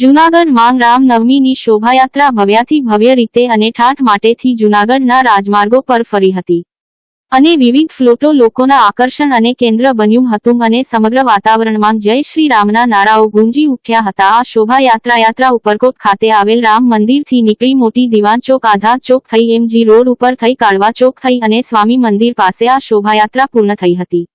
જૂનાગઢમાં રામનવમીની શોભાયાત્રા ભવ્યાથી ભવ્ય રીતે અને ઠાઠ માટેથી જૂનાગઢના રાજમાર્ગો પર ફરી હતી અને વિવિધ ફ્લોટો લોકોના આકર્ષણ અને કેન્દ્ર બન્યું હતું અને સમગ્ર વાતાવરણમાં જય શ્રી રામના નારાઓ ગુંજી ઉઠ્યા હતા। આ શોભાયાત્રા ઉપરકોટ ખાતે આવેલ રામ મંદિરથી નીકળી મોટી દીવાન ચોક, આઝાદ ચોક થઈ એમજી રોડ ઉપર થઈ કાળવા ચોક થઈ અને સ્વામી મંદિર પાસે આ શોભાયાત્રા પૂર્ણ થઈ હતી।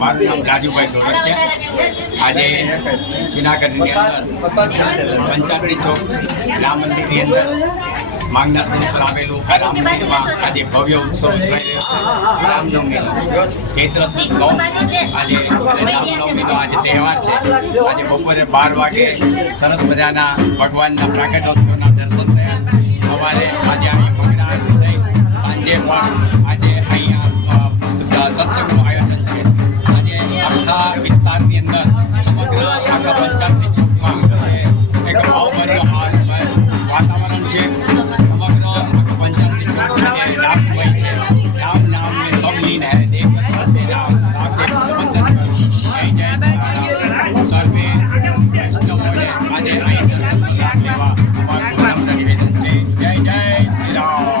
મારું નામ રાજુભાઈ ધોળકિયા। આજે જૂનાગઢની અંદર પંચાયતી ચોક રામ મંદિરની અંદર માંગનાથ રોડ પર આવેલું આ રામ મંદિરમાં આજે ભવ્ય ઉત્સવ ઉજવાઈ રહ્યો છે। રામનવમીનો ચૈત્ર સુદ આજે રામનવમીનો આજે તહેવાર છે। આજે બપોરે 12 વાગે સરસ મજાના ભગવાનના પ્રાગટ્યોત્સવના દર્શન થયા। સવારે આજે અહીં મંગળા આરતી થઈ, સાંજે પણ આજે અહીંયા સત્સંગનું આયોજન છે। આજે આખા વિસ્તારની અંદર સમગ્ર આખા પંચાયતની ચોકમાં એક ભાવભર્યું વાતાવરણ છે। સમગ્ર આખા પંચાયતની ચોક રામમય છે। રામ નામ में सब लीन है, देख करते राम राखे वंदन करो, जय जय सर्वे वैष्णवोने આજે અહીં દર્શન લેવા અમારું નમ્ર નિવેદન છે। જય જય શ્રી રામ।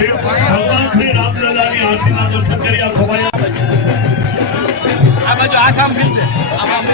ભગવાન શ્રી રામલલાની આરતીના દર્શન કરી આ ખોવાયા આ બાજુ આ કામ થઈ છે આમાં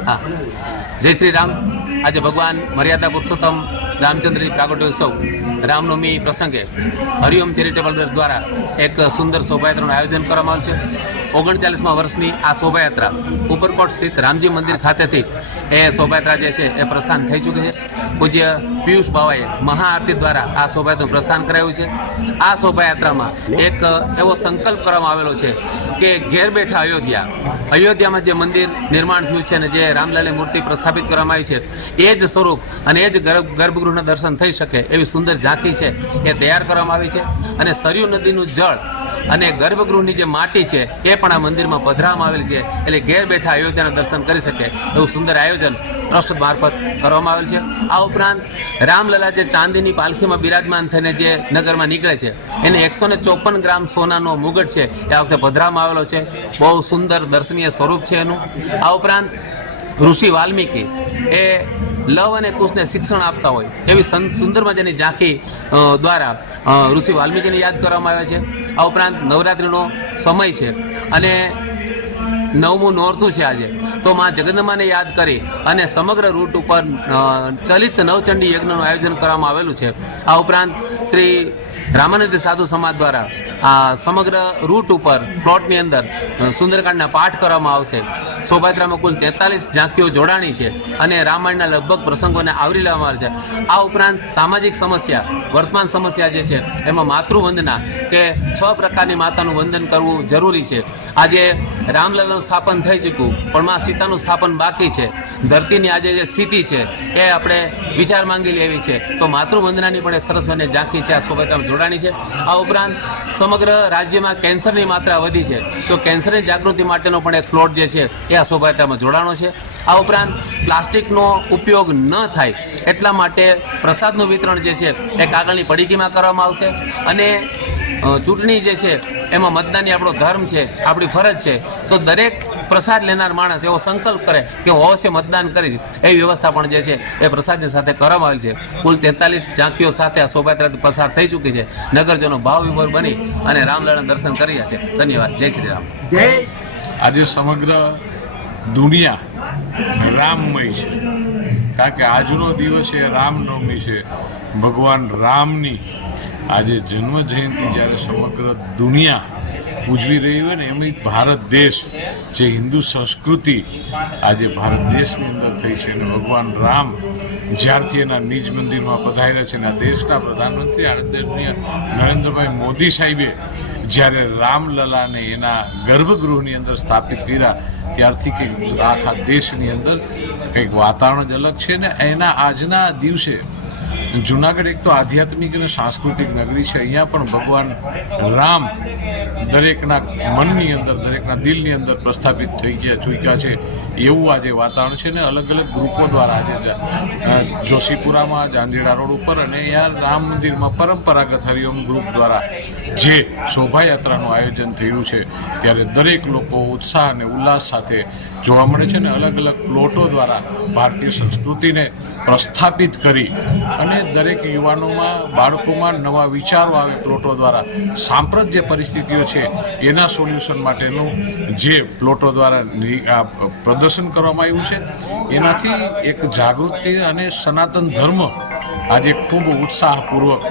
હા, જય શ્રી રામ. આજે ભગવાન મર્યાદા પુરુષોત્તમ રામચંદ્રની પ્રાગટ્યોત્સવ રામનવમી પ્રસંગે હરિઓમ ચેરિટેબલ ટ્રસ્ટ દ્વારા એક સુંદર શોભાયાત્રાનું આયોજન કરવામાં આવ્યું છે. 39મા વર્ષની આ શોભાયાત્રા ઉપરકોટ સ્થિત રામજી મંદિર ખાતેથી એ શોભાયાત્રા જે છે એ પ્રસ્થાન થઈ ચૂકી છે. પૂજ્ય પિયુષ બાવાએ મહાઆરતી દ્વારા આ શોભાયાત્રાનું પ્રસ્થાન કરાવ્યું છે. આ શોભાયાત્રામાં એક એવો સંકલ્પ કરવામાં આવેલો છે કે ઘેર બેઠા અયોધ્યામાં જે મંદિર નિર્માણ થયું છે અને જે રામલાલની મૂર્તિ પ્રસ્થાપિત કરવામાં આવી છે એ જ સ્વરૂપ અને એ જ ગર્ભગૃહના દર્શન થઈ શકે એવી સુંદર ઝાંખી છે એ તૈયાર કરવામાં આવી છે. અને સરયુ નદીનું જળ અને ગર્ભગૃહની જે માટી છે એ પણ આ મંદિરમાં પધરાવવામાં આવેલી છે, એટલે ઘેર બેઠા અયોધ્યાના દર્શન કરી શકે એવું સુંદર આયોજન ટ્રસ્ટ મારફત કરવામાં આવેલ છે. આ ઉપરાંત રામલલા જે ચાંદીની પાલખીમાં બિરાજમાન થઈને જે નગરમાં નીકળે છે એને 154 ગ્રામ સોનાનો મુગટ છે એ આ વખતે પધરાવવામાં આવેલો છે. બહુ સુંદર દર્શનીય સ્વરૂપ છે એનું. આ ઉપરાંત ઋષિ વાલ્મીકી એ લવ અને કુશને શિક્ષણ આપતા હોય એવી સુંદર મજાની ઝાંખી દ્વારા ઋષિ વાલ્મીકીને યાદ કરવામાં આવે છે. આ ઉપરાંત નવરાત્રિનો સમય છે અને 9મું નોરતું છે આજે, તો માં જગદંબાને યાદ કરી અને સમગ્ર રૂટ ઉપર ચલિત નવચંડી યજ્ઞનું આયોજન કરવામાં આવેલું છે. આ ઉપરાંત શ્રી રામાનંદ સાધુ સમાજ દ્વારા આ સમગ્ર રૂટ ઉપર પ્લોટની અંદર સુંદરકાંડના પાઠ કરવામાં આવશે. શોભાયાત્રામાં કુલ 43 ઝાંખીઓ જોડાણી છે અને રામાયણના લગભગ પ્રસંગોને આવરી લેવામાં આવે છે. આ ઉપરાંત સામાજિક સમસ્યા, વર્તમાન સમસ્યા જે છે એમાં માતૃવંદના કે 6 પ્રકારની માતાનું વંદન કરવું જરૂરી છે. આજે રામલલાનું સ્થાપન થઈ ચૂક્યું પણ માં સીતાનું સ્થાપન બાકી છે. ધરતીની આજે જે સ્થિતિ છે એ આપણે વિચાર માંગી લેવી છે, તો માતૃવંદનાની પણ એક સરસ મને ઝાંખી છે આ શોભાયાત્રામાં જોડાણી છે. આ ઉપરાંત સમગ્ર રાજ્યમાં કેન્સરની માત્રા વધી છે, તો કેન્સરની જાગૃતિ માટેનો પણ એક પ્લોટ જે છે એ આ શોભાયાત્રામાં જોડાણો છે. આ ઉપરાંત પ્લાસ્ટિકનો ઉપયોગ ન થાય એટલા માટે પ્રસાદનું વિતરણ જે છે એ કાગળની પડીકીમાં કરવામાં આવશે. અને ચૂંટણી જે છે એમાં મતદાનની આપણો ધર્મ છે, આપણી ફરજ છે, તો દરેક પ્રસાદ લેનાર માણસ એવો સંકલ્પ કરે કે હું અવશ્ય મતદાન કરીશ, એવી વ્યવસ્થા પણ જે છે એ પ્રસાદની સાથે કરવામાં આવેલ છે. કુલ 43 ઝાંખીઓ સાથે આ શોભાયાત્રા પસાર થઈ ચૂકી છે. નગરજનો ભાવ વિભોર બની અને રામલલાના દર્શન કરી રહ્યા છે. ધન્યવાદ. જય શ્રી રામ. આજે સમગ્ર દુનિયા રામમય છે, કારણ કે આજનો દિવસ એ રામનવમી છે. ભગવાન રામની આજે જન્મ જયંતિ જ્યારે સમગ્ર દુનિયા ઉજવી રહી હોય ને, એમાં ભારત દેશ જે હિન્દુ સંસ્કૃતિ આજે ભારત દેશની અંદર થઈ છે અને ભગવાન રામ જ્યારથી એના નિજ મંદિરમાં પધાર્યા છે અને આ દેશના પ્રધાનમંત્રી આદરણીય નરેન્દ્રભાઈ મોદી સાહેબે જ્યારે રામલલાને એના ગર્ભગૃહની અંદર સ્થાપિત કર્યા ત્યારથી કંઈક આખા દેશની અંદર કંઈક વાતાવરણ જ અલગ છે. ને એના આજના દિવસે જુનાગઢ એક તો આધ્યાત્મિક અને સાંસ્કૃતિક નગરી છે. અહીંયા પણ ભગવાન રામ દરેકના મનની અંદર, દરેકના દિલની અંદર પ્રસ્થાપિત થઈ ચૂક્યા છે એવું આજે વાતાવરણ છે. ને અલગ અલગ ગ્રુપો દ્વારા આજે જોશીપુરામાં, જાંજેડા રોડ ઉપર અને અહીંયા રામ મંદિરમાં પરંપરાગત હરિઓમ ગ્રુપ દ્વારા જે શોભાયાત્રાનું આયોજન થયું છે ત્યારે દરેક લોકો ઉત્સાહ અને ઉલ્લાસ સાથે જોવા મળે છે. ને અલગ અલગ પ્લોટો દ્વારા ભારતીય સંસ્કૃતિને પ્રસ્થાપિત કરી અને દરેક યુવાનોમાં, બાળકોમાં નવા વિચારો આવે પ્લોટો દ્વારા. સાંપ્રત જે પરિસ્થિતિઓ છે એના સોલ્યુશન માટેનું જે પ્લોટો દ્વારા પ્રદર્શન કરવામાં આવ્યું છે, એનાથી એક જાગૃતિ અને સનાતન ધર્મ આજે ખૂબ ઉત્સાહપૂર્વક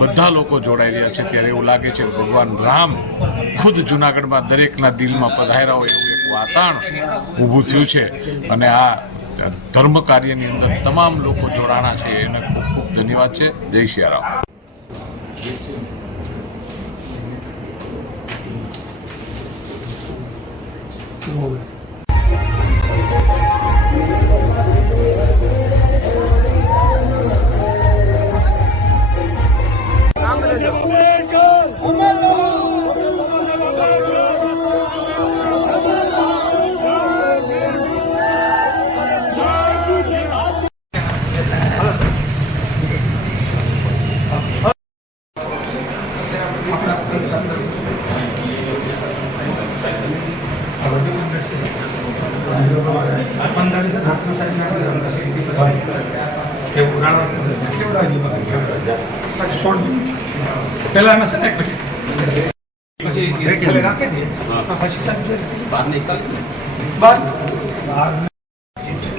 બધા લોકો જોડાઈ રહ્યા છે. ત્યારે એવું લાગે છે ભગવાન રામ ખુદ જુનાગઢમાં દરેકના દિલમાં પધાર્યા હોય એવું એક વાતાવરણ ઊભું થયું છે. અને આ ધર્મ કાર્યની અંદર તમામ લોકો જોડાણા છે એને ખૂબ ખૂબ ધન્યવાદ છે. જય શ્રી રામ.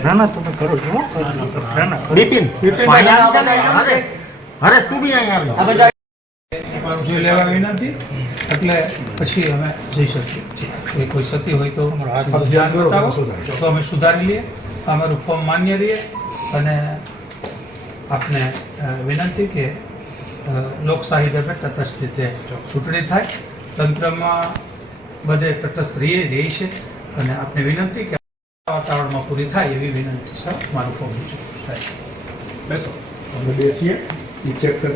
ના તમે કરો છો. બિપિન હરેશ તું બી અહીંયા લેવા વિનંતી, એટલે પછી અમે જઈ શકીએ. કોઈ સતી હોય તો તો અમે સુધારી લઈએ અમારું ફોર્મ માન્ય રહે અને આપને વિનંતી કે લોકશાહી ઢબે તટસ્થ રીતે ચૂંટણી થાય, તંત્રમાં બધે તટસ્થ રહે છે અને આપને વિનંતી કે વાતાવરણમાં પૂરી થાય એવી વિનંતી સર મારું ફોર્મ થાય. બેસો અમે બેસીએ ચેક કર.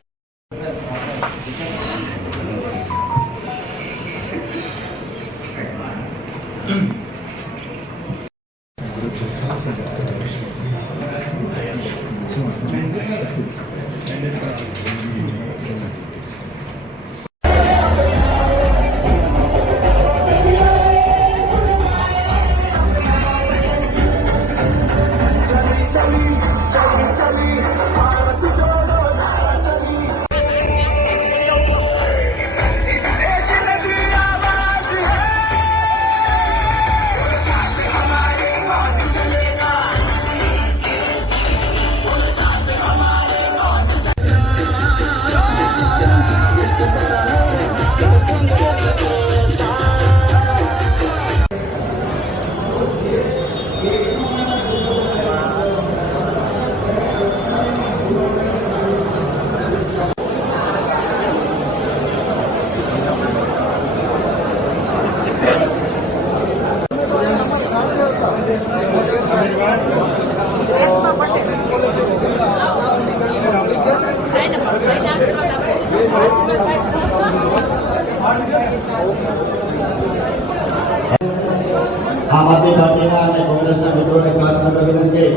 આમ આદમી પાર્ટીના અને કોંગ્રેસના મિત્રોને ખાસ માટે વિનંતી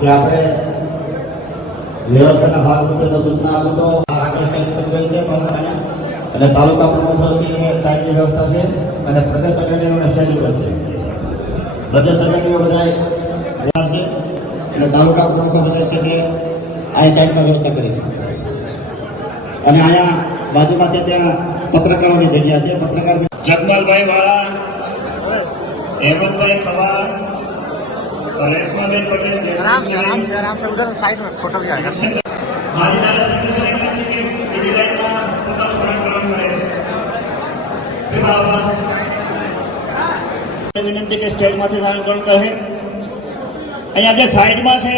કે આપણે વ્યવસ્થાના ભાગરૂપે સૂચના આપું તો આગળ સાઈડ પર બેસે અને તાલુકા પ્રમુખોની સાઈડની વ્યવસ્થા છે અને પ્રદેશ અગ્રણીઓને સ્ટેજ ઉપર છે. પ્રદેશ અગ્રણીઓ બધા છે અને તાલુકા પ્રમુખો બધા છે તે આ સાઈડમાં વ્યવસ્થા કરી છે. અને અહીંયા બાજુમાં છે ત્યાં પત્રકારોની જગ્યા છે. પત્રકાર જગમલભાઈ વાળા, હેમંતભાઈ ખવાર, રેશમાબેન પટેલ, માજી ધારાસભ્ય શ્રી વિનંતી કે બીજી લાઈનમાં પોતાનું ગ્રહણ કરે. વિનંતી કે સ્ટેજમાંથી ગ્રહણ કરે. અહીંયા જે સાઈડમાં છે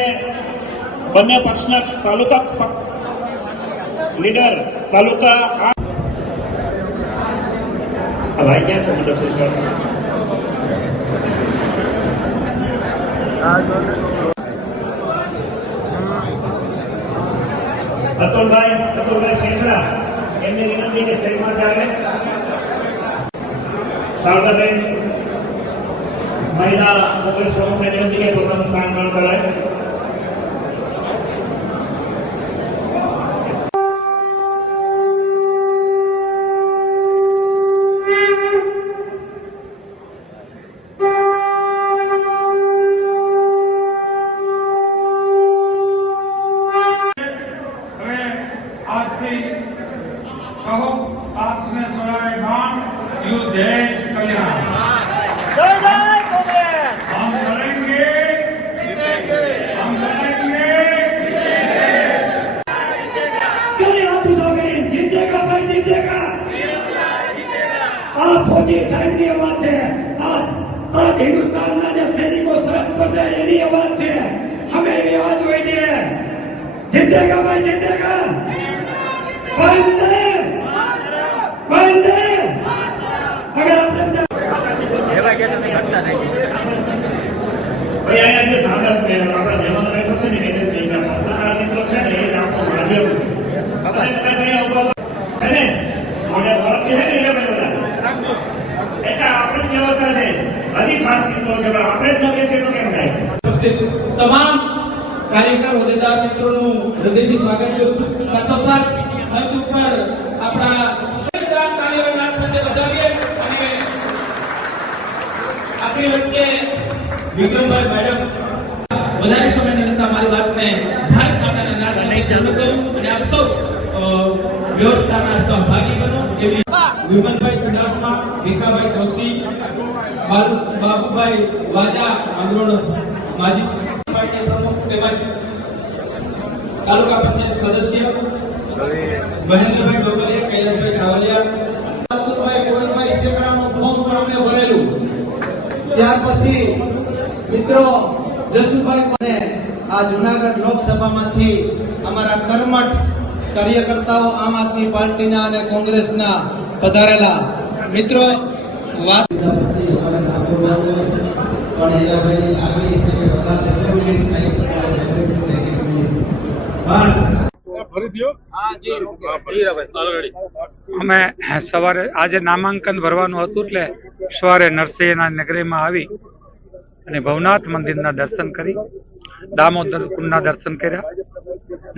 બંને પક્ષના તાલુકા લીડર, તાલુકા ભાઈ ક્યાં છે મંડપ છે સર? અતુલભાઈ શેષરા, એમને વિનંતી કે સ્ટેજમાં આવે. શારદાબેન, મહિલા કોંગ્રેસ પ્રમુખને વિનંતી કે પોતાનું સ્થાન ગ્રહણ કરાય. આજથી કહો આત્મે સ્વરાય ગાન યુ દેશ કલ્યાણ. જય જય કોંગ્રેસ. हम लड़ेंगे जीतेंगे, हम लड़ेंगे जीतेगा भाई जीतेगा. आप फौजी साहब की आवाज है. आज तक हिंदुस्तान में जो सैनिकों सरहद पर से यही आवाज है, हमें भी आवाज हुई है. जीतेगा भाई जीतेगा. वंदे वंदे. अगर आपने ભાઈ અહીંયા જે સામે આપણા જવાનો બેઠો છે ને એને પત્રકાર મિત્રો છે ને એ આપણો માધ્યમ છે ને મોડે વર્ગ છે ને એ બધા એટલે આપણી વ્યવસ્થા છે. હજી ખાસ મિત્રો છે પણ આપણે જ ન બેસીએ તો કેમ થાય? તમામ કાર્યકર હોદ્દેદાર મિત્રોનું હૃદયથી સ્વાગત કરું છું. સાથોસાથ મંચ ઉપર આપણા શહીદાન તાળીઓના સાથે વધાવીએ અને આપણી વચ્ચે વિક્રમભાઈ મેડમ વધારે સમયની અંદર મારી વાતને ભારત માતાના નામ ચાલુ કરું અને આપ સૌ વ્યવસ્થાના સહભાગી બનો એવી વિમલભાઈ ચુડાસમા, ભીખાભાઈ કૌશી, બાબુભાઈ વાજા, આંદોલન માજી પાર્ટી પ્રમુખ તેમજ તાલુકા પંચાયત સદસ્ય મહેન્દ્રભાઈ ડોબલિયા, કૈલાસભાઈ સાવલિયા, ગોવિંદભાઈ શેકડાનું ફોર્મ પણ અમે ભરેલું. ત્યાર પછી મિત્રો જસુભાઈ અને આ જુનાગઢ લોકસભામાંથી અમારા કર્મઠ કાર્યકર્તાઓ આમ આદમી પાર્ટીના અને કોંગ્રેસના પધારેલા મિત્રો વાત અમે સવારે આજે નામાંકન ભરવાનું હતું એટલે સવારે નરસિંહના નગરીમાં આવી અને ભવનાથ મંદિરના દર્શન કરી, દામોદર કુંડના દર્શન કર્યા,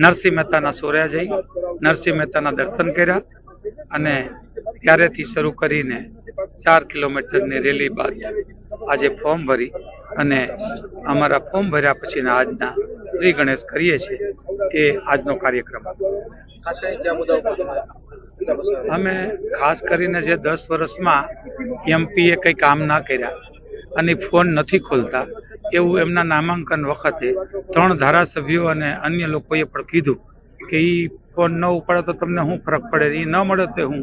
નરસિંહ મહેતાના સોર્યા જઈ નરસિંહ મહેતાના દર્શન કર્યા અને ત્યારેથી શરૂ કરીને 4 કિલોમીટરની રેલી બાદ આજે ફોર્મ ભરી અને અમારા ફોર્મ ભર્યા પછીના આજના શ્રી ગણેશ કરીએ છીએ એ આજનો કાર્યક્રમ. અમે ખાસ કરીને જે 10 વર્ષમાં એમપીએ કંઈ કામ ના કર્યા અને ફોન નથી ખોલતા એવું એમના નામાંકન વખતે 3 ધારાસભ્યો અને અન્ય લોકોએ પણ કીધું કે એ ફોન ન ઉપાડે તો તમને શું ફરક પડે, એ ન મળે તો હું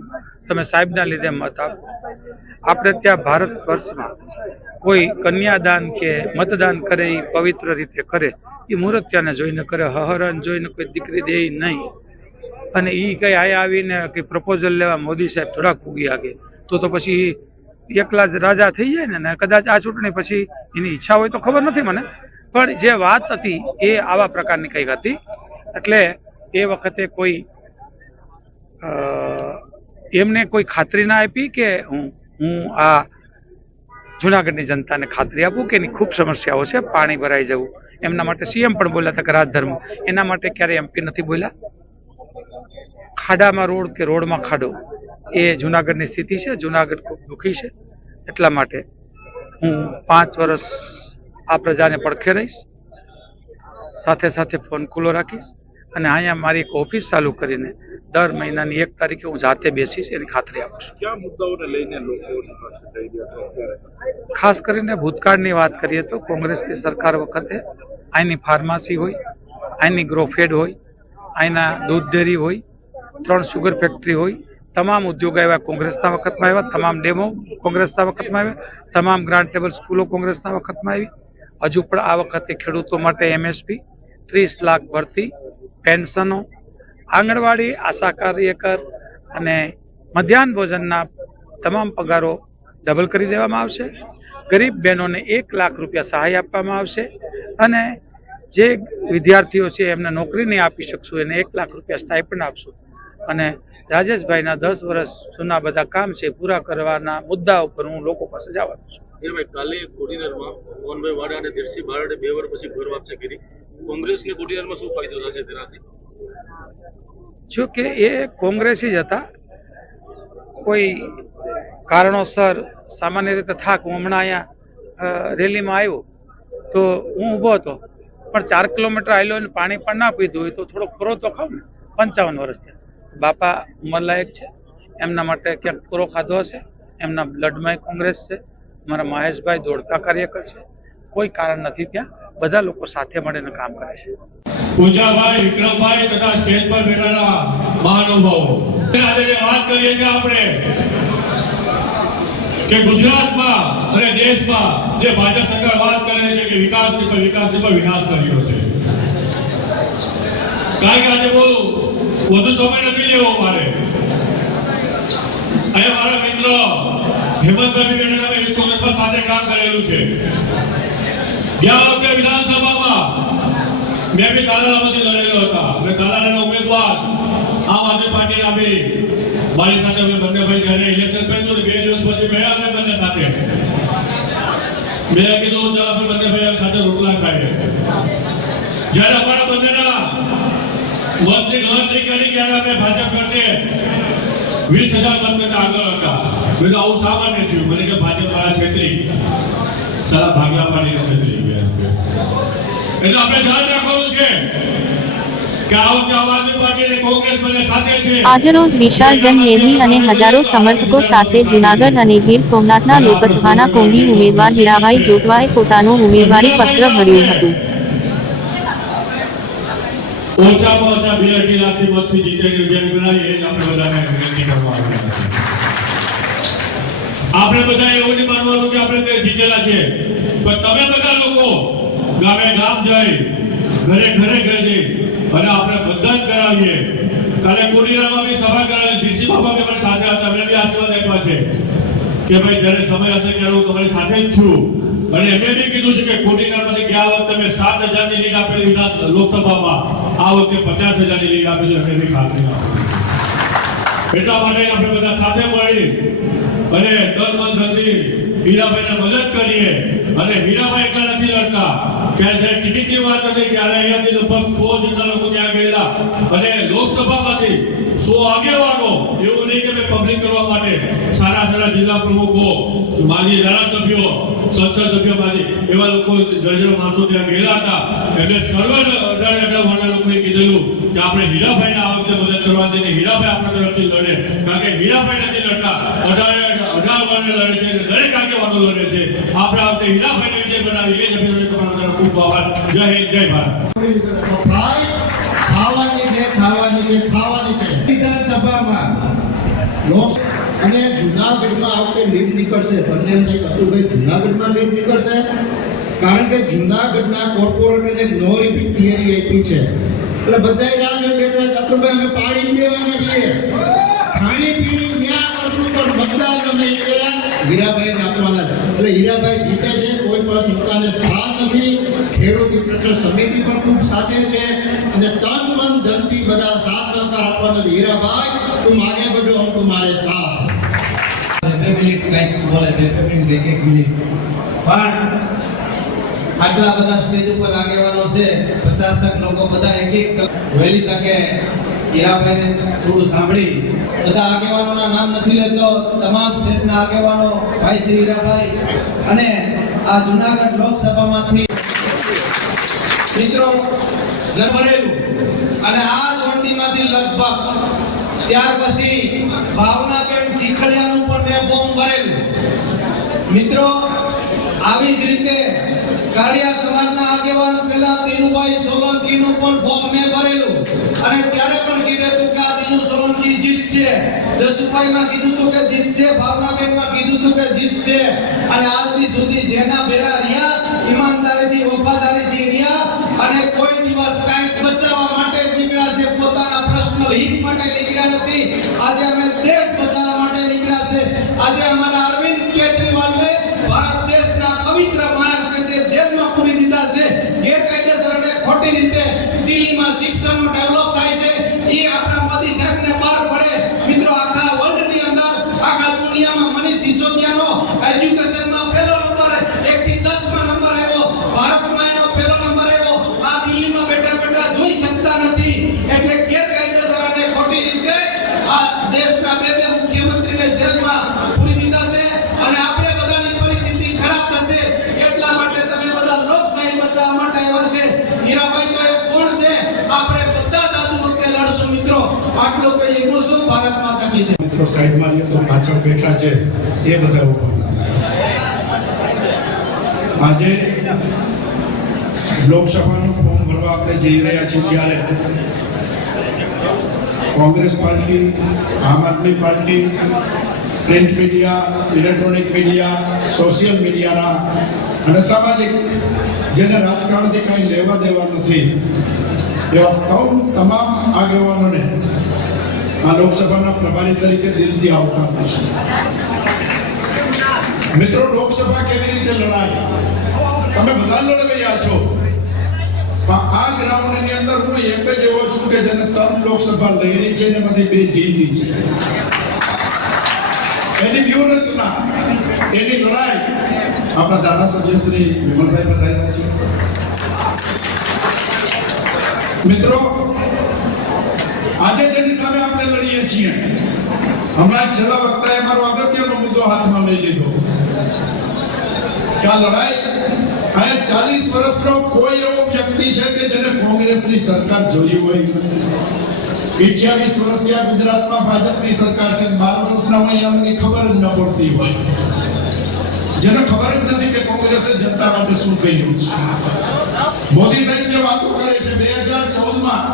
તમે સાહેબના લીધે મત આપો. આપણે ત્યાં ભારત વર્ષમાં કોઈ કન્યાદાન કે મતદાન કરે એ પવિત્ર રીતે કરે, એ મૂર્ત્યાને જોઈને કરે, હહરણ જોઈને કોઈ દીકરી દે નહીં. અને એ કઈ આયા આવીને કે પ્રપોઝલ લેવા મોદી સાહેબ થોડાક પૂગી આગે તો પછી એકલા જ રાજા થઈ જાય ને. કદાચ આ ચૂંટણી પછી એની ઈચ્છા હોય તો ખબર નથી મને, પણ જે વાત હતી એ આવા પ્રકારની કંઈક હતી. એટલે એ વખતે કોઈ એમને કોઈ ખાતરી ના આપી કે હું આ જુનાગઢની જનતાને ખાતરી આપું કે એની ખૂબ સમસ્યાઓ છે, પાણી ભરાઈ જવું. એમના માટે સીએમ પણ બોલ્યા હતા કે રાજધર્મ, એના માટે ક્યારેય એમપી નથી બોલ્યા. ખાડામાં રોડ કે રોડમાં ખાડો એ જુનાગઢની સ્થિતિ છે. જુનાગઢ ખૂબ દુઃખી છે. એટલા માટે હું 5 વર્ષ આ પ્રજાને પડખે રહીશ, સાથે સાથે ફોન ખુલ્લો રાખીશ અને અહીંયા મારી એક ઓફિસ ચાલુ કરીને દર મહિનાની 1 તારીખે હું જાતે બેસીશ એની ખાતરી આપું છું. કયા મુદ્દાઓને લઈને લોકોની પાસે થઈ રહ્યા છો? ખાસ કરીને ભૂતકાળની વાત કરીએ તો કોંગ્રેસની સરકાર વખતે અહીંની ફાર્મસી હોય, અહીંની ગ્રોફેડ હોય, અહીંના દૂધ ડેરી હોય, 3 શુગર ફેક્ટરી હોય, તમામ ઉદ્યોગો આવ્યા કોંગ્રેસના વખતમાં આવ્યા, તમામ ડેમો કોંગ્રેસના વખતમાં આવ્યા, તમામ ગ્રાન્ટેબલ સ્કૂલો કોંગ્રેસના વખતમાં આવી. હજુ પણ આ વખતે ખેડૂતો માટે MSP, 30 લાખ ભરતી, પેન્શનો, આંગણવાડી, આશા કાર્યકર અને મધ્યાહન ભોજનના તમામ પગારો ડબલ કરી દેવામાં આવશે. ગરીબ બહેનોને 1 લાખ રૂપિયા સહાય આપવામાં આવશે અને જે વિદ્યાર્થીઓ છે એમને નોકરી નહીં આપી શકશું એને 1 લાખ રૂપિયા સ્ટાઇપન્ડ આપશું. અને રાજેશભાઈના 10 વર્ષ જૂના બધા કામ છે પૂરા કરવાના મુદ્દા ઉપર હું લોકો પાસે જવાનું છું. કાલે કોડીનારમાં મોહનભાઈ વાડા અને દેરસી બારડે 2 વર્ષ પછી ઘર વાપસી કરી. કોંગ્રેસને કોડીનારમાં શું ફાયદો થશે તેનાથી? જો કે એ કોંગ્રેસી જ હતા. કોઈ કારણોસર સામાન્ય રીતે થાક, હું હમણાં અહીંયા રેલીમાં આવ્યો તો હું ઊભો હતો પણ 4 કિલોમીટર આવેલો અને પાણી પણ ના પીધું હોય તો થોડોક ખરો તો ખાવ ને. 55 વર્ષ છે બાપા, ઉંમરલાયક છે, એમના માટે ક્યાંક પૂરો ખાધો હશે. એમના બ્લડમાં કોંગ્રેસ છે. મારા મહેશભાઈ દોડતા કાર્યકર છે. કોઈ કારણ નથી, ત્યાં બધા લોકો સાથે મળીને કામ કરે છે. પૂજાભાઈ, વિક્રમભાઈ તથા સ્ટેજ પર બેઠેલા મહાનુભાવો, આજે વાત કરીએ છીએ આપણે કે ગુજરાતમાં અને દેશમાં જે ભાજપ સરકાર વાત કરે છે કે વિકાસની પર વિનાશ કર્યો છે. કારણ કે આજે બહુ વધુ સમય નથી લેવો મારે. અહીંયા મારા મિત્ર હેમંતભાઈ અમે યુથ કોંગ્રેસમાં સાથે કામ કરેલું છે. ગયા વખતે વિધાનસભામાં મેં બી તાલાલામાંથી લડેલો હતા અને તાલાલાના ઉમેદવાર આમ આદમી પાર્ટીના બી મારી સાથે અમે બંને ભાઈ જ્યારે ઇલેક્શન કર્યું 2 દિવસ પછી ગયા અમે બંને સાથે મેં કીધું ચાલ આપણે બંને ભાઈ સાથે રોટલા ખાઈએ. જ્યારે અમારા બંનેના મતની ગણતરી કરી ત્યારે અમે ભાજપ કરતે 20,000 મત કરતા આગળ હતા. મેં તો આવું સામાન્ય થયું. મને કે ભાજપ વાળા છેતરી સારા ભાગલા પાડીને છેતરી ગયા. એટલે આપણે ધ્યાન રાખવાનું છે કે આ વખતે આમ આદમી પાર્ટી અને કોંગ્રેસ બંને સાથે છે. આજરોજ વિશાળ જનમેદની અને હજારો સમર્થકો સાથે જૂનાગઢ અને ગીર સોમનાથના લોકસભાના કોંગી ઉમેદવાર હીરાભાઈ જોટવાએ પોતાનું ઉમેદવારી પત્ર ભર્યું હતું. ઓછામાં ઓછા 2-2.5 લાખથી મતથી જીતેલી જેમ ગણાય એ જ આપણે બધાને વિનંતી કરવા આવ્યા છે. આપણે બધા એવું નહીં માનવાનું કે આપણે જીતેલા છે, પણ તમે બધા લોકો ગામે ગામ જઈ ઘરે ઘરે જઈ અને આપણે મતદાન કરાવીએ. કાલે કોડીનારમાં બી સભા કરાવી, જીસી બાબા બી અમારી સાથે હતા, અમને બી આશીર્વાદ આપ્યા છે કે ભાઈ જ્યારે સમય હશે ત્યારે હું તમારી સાથે જ છું. અને એમણે બી કીધું છે કે કોડીનારમાંથી ગયા વખતે અમે 7,000ની લીડ આપેલી લોકસભામાં, આ વખતે 50,000ની લીડ આપેલી, અમે બી ખાતરી આપી. એટલા માટે આપણે બધા સાથે મળી અને તન મન ધનથી હીરાભાઈને મદદ કરીએ. અને હીરાભાઈ એકલા નથી લડતા, જ્યારે ટિકિટની વાત હતી ત્યારે અહીંયાથી લગભગ 100 જેટલા લોકો ત્યાં ગયેલા અને લોકસભામાંથી 100 આગેવાનો, એવું નહીં કે મેં પબ્લિક કરવા માટે, સારા જિલ્લા પ્રમુખો, માજી ધારાસભ્યો, સંસદ સભ્યો, માજી એવા લોકો દર્જનો માણસો ત્યાં ગયેલા હતા. એટલે સર્વે 18 વાળા લોકોએ કીધેલું કે આપણે હીરાભાઈને આ વખતે મદદ કરવા દઈએ. હીરાભાઈ આપણા તરફથી લડે, કારણ કે હીરાભાઈ નથી લડતા, 18 વાળા લડે છે, દરેક આગેવાનો લડે છે. આપણે આ વખતે હીરાભાઈને વિજય બનાવી એ જ અભિનંદન તમારો ખૂબ આભાર. જય હિન્દ, જય ભારત. ખાવાની છે વિધાનસભામાં અને જુનાગઢમાં આ વખતે લીડ નીકળશે. તમને એમ થાય કે અતુલભાઈ જુનાગઢમાં લીડ નીકળશે, કારણ કે જુનાગઢના કોર્પોરેટરને નો રિપીટ થિયરી આપી છે. એટલે બધા રાહ જોઈ બેઠા છે, અતુલભાઈ અમે પાડી દેવાના છીએ, ખાણીપીણી ન્યાય કરશું, પણ મતદાન અમે હીરાભાઈને આપવાના છે. એટલે હીરાભાઈ જીતે છે, કોઈ પણ શંકાને સ્થાન નથી. ખેડૂત પ્રચાર સમિતિ પણ ખૂબ સાથે છે અને તન મન ધનથી બધા સાથ સહકાર આપવાનો. હીરાભાઈ તું આગે बढ़ो, हम तुम्हारे साथ. 2 મિનિટ કંઈક બોલે, 2 મિનિટ 1 મિનિટ. પણ આટલા બધા સ્ટેજ ઉપર આગેવાનો છે, 50 લોકો બધા એક વહેલી તકે હીરાભાઈને થોડું સાંભળી. બધા આગેવાનોના નામ નથી લેતો, તમામ સ્ટેટના આગેવાનો ભાઈ શ્રી હીરાભાઈ અને આ જુનાગઢ લોકસભામાંથી મિત્રો જન્મેલું અને આ જોડીમાંથી લગભગ ત્યાર પછી ભાવનાબેન શીખલિયાનું પણ મેં ફોર્મ ભરેલું. મિત્રો આવી જ રીતે કાળિયા સમાજના આગેવાન પેલા દિનુભાઈ સોલંકીનું પણ ફોર્મ મેં ભરેલું અને ત્યારે પણ કીધું હતું કે આ દિનુ સોલંકી જીતશે, જસુભાઈમાં કીધું હતું કે જીતશે, ભાવનાબેનમાં કીધું હતું કે જીતશે. અને આજથી સુધી જેના ભેરા રહ્યા, ઈમાનદારીથી વફાદારીથી રહ્યા અને કોઈ દિવસ કાંઈક બચાવવા માટે નીકળ્યા છે, પોતાના પર્સનલ હિત માટે નીકળ્યા નથી. આજે અમે દેશ બચાવવા માટે નીકળ્યા છે. આજે અમારા અરવિંદ કેજરીવાલને ભારત દેશના પવિત્ર માણસને જે જેલમાં પૂરી દીધા છે, ગેરકાયદેસર અને ખોટી રીતે દિલ્હીમાં શિક્ષણ ડેવલપ થાય છે, એ આપણા મોદી સાહેબને બહાર પડે. મિત્રો આખા વર્લ્ડની અંદર, આખા દુનિયામાં મનીષ સિસોદિયાનો એજ્યુકેશનમાં પહેલો નંબર, 1 થી 10માં નંબર આવ્યો, ભારતમાં એનો પહેલો નંબર આવ્યો. આ દિલ્હીમાં બેઠા બેઠા જોઈ શકતા નથી. એટલે ગેરકાયદેસર અને ખોટી રીતે આ દેશના બે મુખ્યમંત્રીને જેલમાં પૂરી દીધા છે અને આપણે બધાની પરિસ્થિતિ ખરાબ થશે. એટલા માટે તમે બધા લોકશાહી બચાવવા માટે આવ્યા છે. હીરાભાઈ તો એ કોણ છે? આપણે બધા જાદુ વખતે લડશું. મિત્રો આટલો કોઈ એવો શું ભારત માતા કી જય. મિત્રો સાઈડમાં લ્યો તો પાછળ બેઠા છે એ બધા ઉપર. આજે લોકસભાનું ફોર્મ ભરવા આપણે જઈ રહ્યા છીએ ત્યારે Congress party, Aam Aadmi party, print media, electronic media, social મીડિયાના અને સામાજિક, જેને રાજકારણથી કંઈ લેવા દેવા નથી, એવા તમામ આગેવાનોને આ લોકસભાના પ્રભારી તરીકે દિલથી આવકારું છું. મિત્રો, લોકસભા કેવી રીતે લડાય? તમે બધા લડવૈયા છો, પણ આ ગ્રાઉન્ડની અંદર હું એક જ એવો છું કે જેને 3 લોકસભા લડી છે ને એમાંથી 2 જીતી છે. એની વ્યૂહરચના, એની લડાઈ આપણા ધારાસભ્ય શ્રી વિમલભાઈ બતાવ્યા છે. મિત્રો, આજે જેની સામે આપણે લડીએ છીએ, હમણાં છેલ્લા વખતે મારો અગત્યનો મુદ્દો હાથમાં લઈ લીધો કે આ લડાઈ અહીંયા 40 વર્ષનો કોઈ એવો વ્યક્તિ છે કે જેને કોંગ્રેસની સરકાર જોઈ હોય? 28 વર્ષથી આ ગુજરાતમાં ભાજપની સરકાર છે, 12 વર્ષના હોય અહીંયા ખબર જ ન પડતી હોય, જેને ખબર જ નથી કે કોંગ્રેસે જનતા માટે શું કહ્યું છે. મોદી સાહેબ જે વાતો કરે છે, 2014માં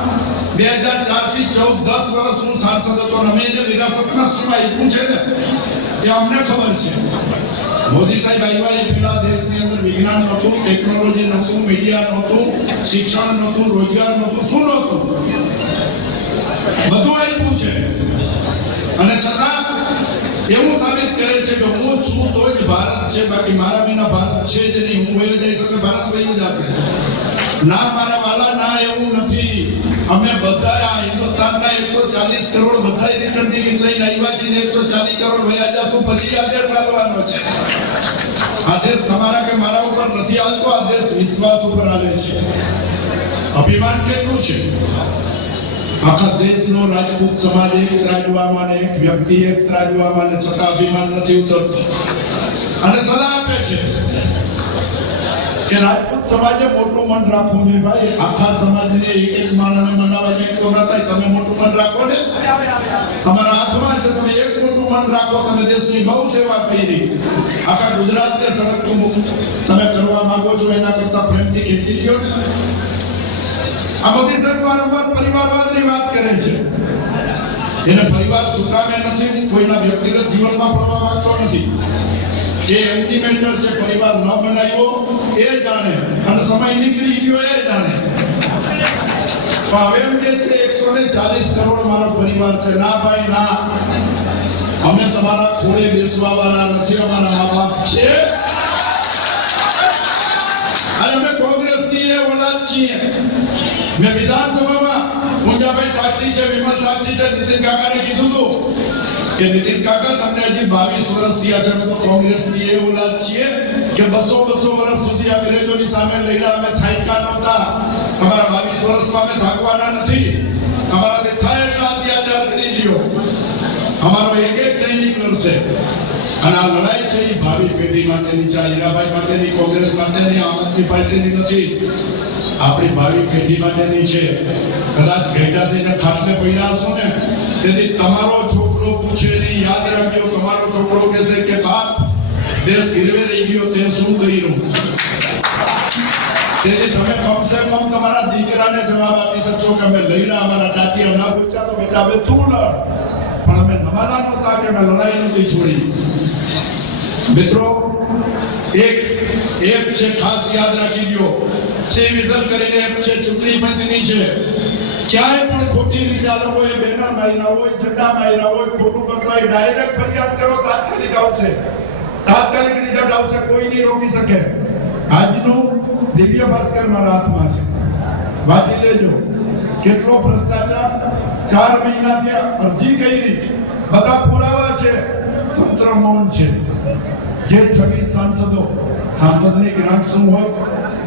2004 થી 14 10 વર્ષ હું સાંસદ હતો અને અમે એને વિરાસતમાં શું આપ્યું છે ને એ અમને ખબર છે. મોદી સાહેબ આવ્યા એ પહેલા દેશની અંદર વિજ્ઞાન નહોતું, ટેકનોલોજી નહોતું, મીડિયા નહોતું, શિક્ષણ નહોતું, રોજગાર નહોતું, શું નહોતું? બધું આપ્યું છે. અને છતાં એવું સાબિત કરે છે કે હું છું તો જ ભારત છે, બાકી મારા વિના ભારત છે જ નહીં. હું વહી જઈ શકે, ભારત વહી જશે. ના મારા વાલા, ના, એવું નથી. અમે બધા આ હિન્દુસ્તાનના 140 કરોડ બધા રિટર્ન ટિકિટ લઈને આવ્યા છીએ. 140 કરોડ વયા જશું, પછી આ દેશ હાલવાનો છે. આ દેશ તમારા કે મારા ઉપર નથી હાલતો, આ દેશ વિશ્વાસ ઉપર હાલે છે. અભિમાન કેટલું છે? આખા દેશનો રાજપૂત સમાજ એક ત્રાજવામાં ને એક વ્યક્તિ એક ત્રાજવામાં, ને છતાં અભિમાન નથી ઉતરતું. અને સલાહ આપે છે કે રાજપૂત સમાજે મોટું મન રાખવું જોઈએ. ભાઈ, આખા સમાજને એક માણસને મનાવવા તો ન થાય. તમે મોટું મન રાખો ને, તમારા હાથમાં છે. તમે એક મોટું મન રાખો. તમે દેશની બહુ સેવા કરી. આખા ગુજરાતને સડકતું તમે કરવા માંગો છો, એના કરતા પ્રેમથી ખેંચી લ્યો ને. આ મોદી સાહેબ વારંવાર પરિવારવાદની વાત કરે છે. એને પરિવાર સુકામે નથી. હું કોઈના વ્યક્તિગત જીવનમાં પડવા માંગતો નથી. એ એન્ટીમેન્ટલ છે. પરિવાર ન બનાવ્યો એ જાણે, અને સમય નીકળી ગયો એ જાણે. હવે એમ કે 140 કરોડ મારો પરિવાર છે. ના ભાઈ, ના. અમે તમારા ખોળે બેસવા વાળા નથી. અમારા મા બાપ છે. અને અમે કોંગ્રેસની એ ઓલાદ છીએ. મેં વિધાનસભામાં મુંજાભાઈ સાક્ષી છે, વિમલ સાક્ષી છે, નીતિન કાકાને કીધું હતું કે નીતિન કાકા, તમને હજી 22 વર્ષ થયા છે. અમે તો કોંગ્રેસની એ ઓલાદ છીએ કે 200 વર્ષ સુધી અંગ્રેજોની સામે લડ્યા. અમે થાક્યા નહોતા. અમારા 22 વર્ષમાં અમે થાકવાના નથી. અમારાથી થાય એટલા અત્યાચાર કરી લ્યો. અમારો એક એક સૈનિક લડશે. અને આ લડાઈ છે એ ભાવિ પેઢી માટેની છે. હીરાભાઈ માટેની, કોંગ્રેસ માટેની, આમ આદમી પાર્ટીની નથી. આપણી ભાવિ પેઢી માટેની છે. કદાચ ઘેટા થઈને ખાટલે પડ્યા છો ને, તેથી તમારો છોકરો પૂછે નહીં, યાદ રાખજો. તમારો છોકરો કહેશે કે બાપ, દેશ ગીરવે રહી ગયો, તે શું કર્યું? તેથી તમે કમસે કમ તમારા દીકરાને જવાબ આપી શકશો કે અમે લઈને અમારા ટાટિયા ના પૂછ્યા તો બેટા હવે તું લડ. પણ અમે નવાના નહોતા કે અમે લડાઈ નથી છોડી. મિત્રો, એક છે ખાસ યાદ રાખી લ્યો. સી વિઝલ કરીને એપ છે, ચૂંટણી પંચની છે. ક્યાંય પણ ખોટી રીતે આ લોકોએ બેનર માર્યા હોય, ઝંડા માર્યા હોય, ખોટું કરતા હોય, ડાયરેક્ટ ફરિયાદ કરો. તાત્કાલિક આવશે, તાત્કાલિક રિઝલ્ટ આવશે. કોઈ નહીં રોકી શકે. આજનું દિવ્ય ભાસ્કર મારા હાથમાં છે, વાંચી લેજો. કેટલો ભ્રષ્ટાચાર. 4 મહિના થયા, અરજી કરી, બધા પુરાવા છે. તંત્ર મૌન છે. જે 26 સાંસદની ગ્રાન્ટ શું હોય,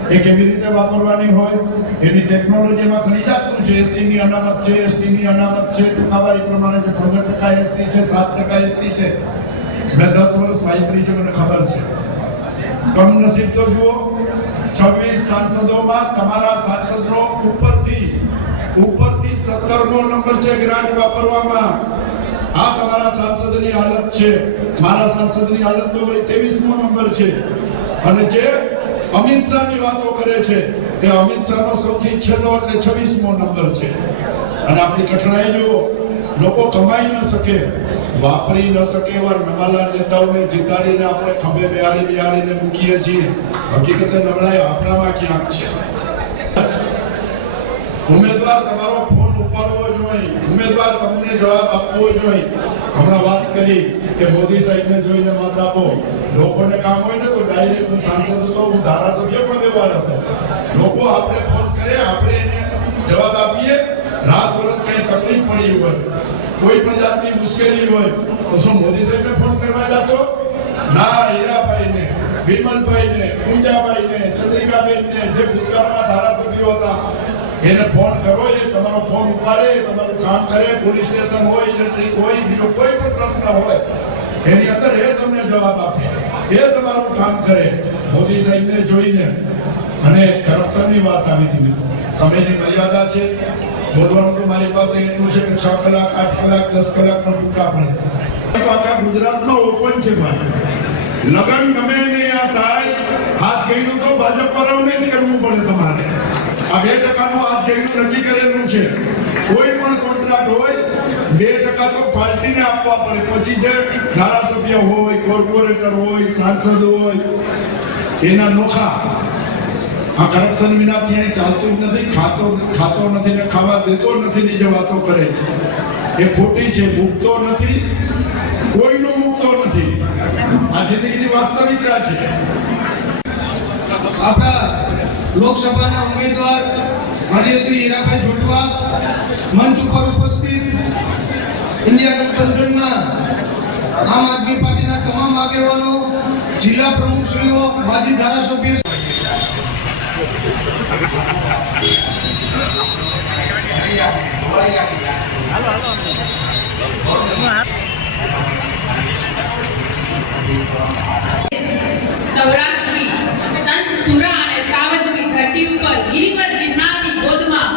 એ કેવી રીતે વાપરવાની હોય, એની ટેકનોલોજીમાં ઘણી જાતનું છે. એસસીની અનામત છે, એસટીની અનામત છે, ટકાવારી પ્રમાણે છે. 15% એસસી છે, 7% એસટી છે. મેં 10 વર્ષ વાપરી છે, મને ખબર છે. કમનસીબ તો જુઓ, 26 સાંસદોમાં તમારા સાંસદનો ઉપરથી 17મો નંબર છે ગ્રાન્ટ વાપરવામાં. આ તમારા સાંસદની હાલત છે. મારા સાંસદની હાલત તો 23મો નંબર છે. અને જે અમિત શાહની વાતો કરે છે, એ અમિત શાહનો સૌથી છેલ્લો એટલે 26મો નંબર છે. અને આપણી કઠણાઈ જુઓ, લોકો કમાઈ ન શકે, વાપરી ન શકે એવા નમાલા નેતાઓને જીતાડીને આપણે ખભે બેહાડીને મૂકીએ છીએ. હકીકતે નબળાઈ આપણામાં ક્યાંક છે. ઉમેદવાર તમારો ફોન ઉપાડવો જોઈએ. ઉમેદવાર તમને જવાબ આપવો જોઈએ. હમણાં વાત કરી કે મોદી સાહેબને જોઈને મત આપો. લોકોને કામ હોય ને તો ડાયરેક્ટ હું સાંસદ હતો, હું ધારાસભ્ય પણ વ્યવહાર હતો. લોકો આપણે ફોન કરે, આપણે એને જવાબ આપીએ. રાત વરત કઈ તકલીફ પડી હોય, કોઈ પણ જાતની મુશ્કેલી હોય, તો શું મોદી સાહેબને ફોન કરવા જશો? ના. હીરાભાઈને, વિમલભાઈને, પૂંજાભાઈને, ચંદ્રિકાબેનને, જે ભૂતકાળના ધારાસભ્યો હતા, એને ફોન કરો. એ તમારો ફોન ઉપાડે, તમારું કામ કરે. પોલીસ સ્ટેશન હોય, ઇલેક્ટ્રિક હોય, બીજો કોઈ પણ પ્રશ્ન હોય, એની અંદર એ તમને જવાબ આપે. એ તમારું કામ કરે. મોદી સાહેબને જોઈને. અને કરપ્શનની વાત આવી હતી. સમયની મર્યાદા છે. બોલવાનું તો મારી પાસે એટલું છે કે 6 કલાક, 8 કલાક, 10 કલાક પણ ટૂંકા પડે. આખા ગુજરાતમાં ઓપન છે ભાઈ. લગન ગમે નહીં આ થાય, હાથ ગઈનું તો ભાજપ પરવને જ કરવું પડે તમારે. આ 2% હાથ ગઈનું નક્કી કરેલું છે. કોઈ પણ કોન્ટ્રાક્ટ હોય, 2% તો પાર્ટીને આપવા પડે, પછી જે ધારાસભ્ય હોય, કોર્પોરેટર હોય, સાંસદ હોય એના નોખા. આ કરપ્શન વિના ક્યાંય ચાલતું જ નથી. ખાતો નથી ને ખાવા દેતો નથી ની જે વાતો કરે છે એ ખોટી છે. મુકતો નથી, કોઈનો મુકતો નથી. આ જિંદગીની વાસ્તવિકતા છે. આપણા લોકસભાના ઉમેદવાર માન્ય શ્રી હીરાભાઈ જોટવા મંચ ઉપર ઉપસ્થિત, ઇન્ડિયા ગઠબંધનના આમ આદમી પાર્ટીના તમામ આગેવાનો, જિલ્લા પ્રમુખશ્રીઓ, માજી ધારાસભ્ય, સૌરાષ્ટ્રની સંત સુરા અને સાવજની ધરતી ઉપર ગિરિવર ગિરનારની ગોદમાં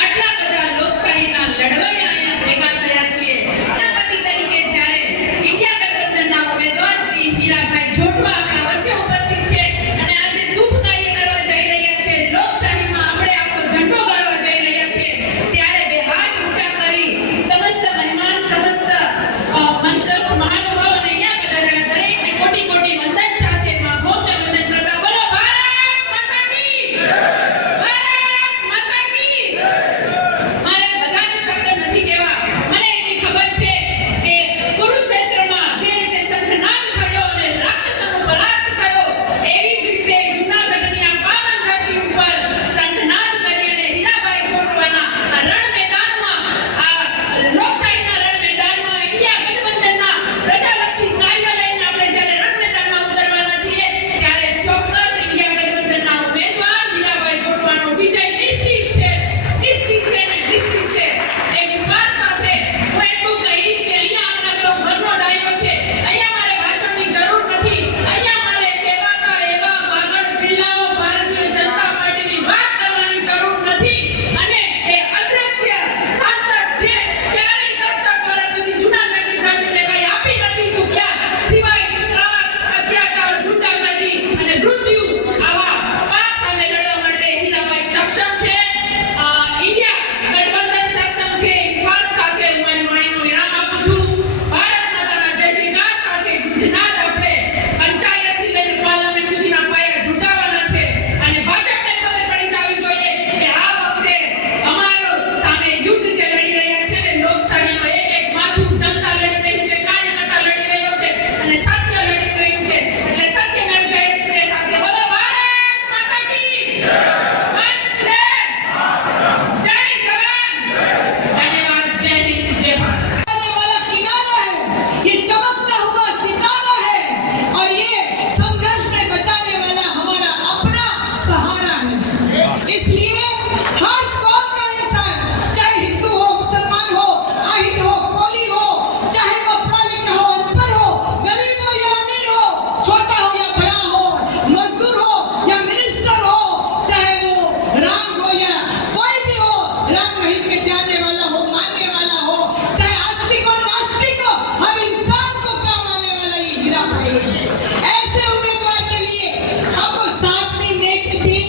આટલા બધા લોકશાહીના લડવૈયા અહીંયા ભેગા થયા છીએ. સેનાપતિ તરીકે જ્યારે ઇન્ડિયા ગઠબંધનના ઉમેદવાર શ્રી હીરાભાઈ જોટવા આપણા વચ્ચે ઉપસ્થિત છે અને આજે શુભ કાર્ય કરવા જઈ રહ્યા છે, લોકશાહીમાં આપણે આપણો ઝંડો ગાળવા જઈ રહ્યા છે, ત્યારે બે હાથ ઊંચા કરી સમસ્ત મહેમાન, સમસ્ત મંચસ્થ મહાનુભાવ અને અહીંયા પધારેલા દરેકને કોટી કોટી વંદન સાથે માં ભૌમને વંદન કરતા બોલો ભારત માતા કી જય! ભારત માતા કી જય! મારે બધાને શબ્દ નથી કહેવા. મને એટલી ખબર છે કે કુરુક્ષેત્રમાં જે રીતે સંઘનાદ થયો અને રાક્ષસોનો પરાસ્ત થયો, એવી જ રીતે જૂનાગઢની આ પાવન ધરતી ઉપર સંઘનાદ કરી અને હીરાભાઈ જોટવાના આ રણ મેદાનમાં, આ લોકશાહીના રણ મેદાનમાં, ઇન્ડિયા ગઠબંધનના પ્રજાલક્ષી કાર્ય લઈને આપણે જ્યારે રણ મેદાનમાં ઉતરવાના છીએ, ત્યારે ચોક્કસ ઇન્ડિયા ગઠબંધનના ઉમેદવાર હીરાભાઈ જોટવાનો વિજય નિશ્ચિત છે ને નિશ્ચિત છે. એ વિશ્વાસ સાથે હું એટલું કહીશ કે અહીંયા આપણા તો ઘરનો ડાયરો છે. અહીંયા મારે ભાષણની જરૂર નથી. અહીંયા મારે કહેવાતા એવા વાગડ બિલ્લાઓ ભારતીય જનતા પાર્ટીની વાત કરવાની જરૂર નથી. અને એ અદ્રશ્ય સાંસદ જે ક્યારેય 10 વર્ષ સુધી જૂનાગઢની ધરતીને કંઈ આપી નથી ચૂક્યા, સિવાય ત્રાસ, અત્યાચાર, ગુંડાગર્દી અને મૃત્યુ, આવા પાપ સામે લડવા માટે હીરાભાઈ સક્ષમ છે. ઇન્ડિયા ગઠબંધન સક્ષમ છે. વિશ્વાસ સાથે હું મારી વાણીનું ઇનામ આપું છું. ભારત માતાના જય જયકાર સાથે ગુજરાત આપણે પંચાયતથી લઈને પાર્લામેન્ટ સુધીના પાયા ધ્રુજાવાના છે. અને ભાજપને ખબર પડી જવી જોઈએ કે આ વખતે અમારો સામે યુદ્ધ જે લડી રહ્યા છે ને, લોકશાહીનો એક એક માથું જનતા લડી રહી છે, કાર્યકર્તા લડી રહ્યો છે અને સત્ય લડી રહ્યું છે. એટલે સત્યમેવ જયતે સાથે બોલો ભારત માતા કી જય! વંદે जय जवान, धन्यवाद, जय हिंद, जय भारत. वाला किनारा है, ये चमकता हुआ सितारा है और ये संघर्ष में बचाने वाला हमारा अपना सहारा है. इसलिए हर कौम का इंसान, चाहे हिंदू हो, मुसलमान हो, आहिर हो, कोली हो, चाहे वो पढ़ा लिखा हो, अनपढ़ हो, गरीब हो या अमीर हो, छोटा हो या बड़ा हो, मजदूर हो या मिनिस्टर हो, चाहे वो राम हो या कोई भी हो, राम रहीम के जानने वाला हो, मानने वाला हो, चाहे आस्तिक और नास्तिक हो, हर इंसान को काम आने वाला ये हीराभाई है. ऐसे उम्मीदवार के लिए हमको 7वीं मई के दिन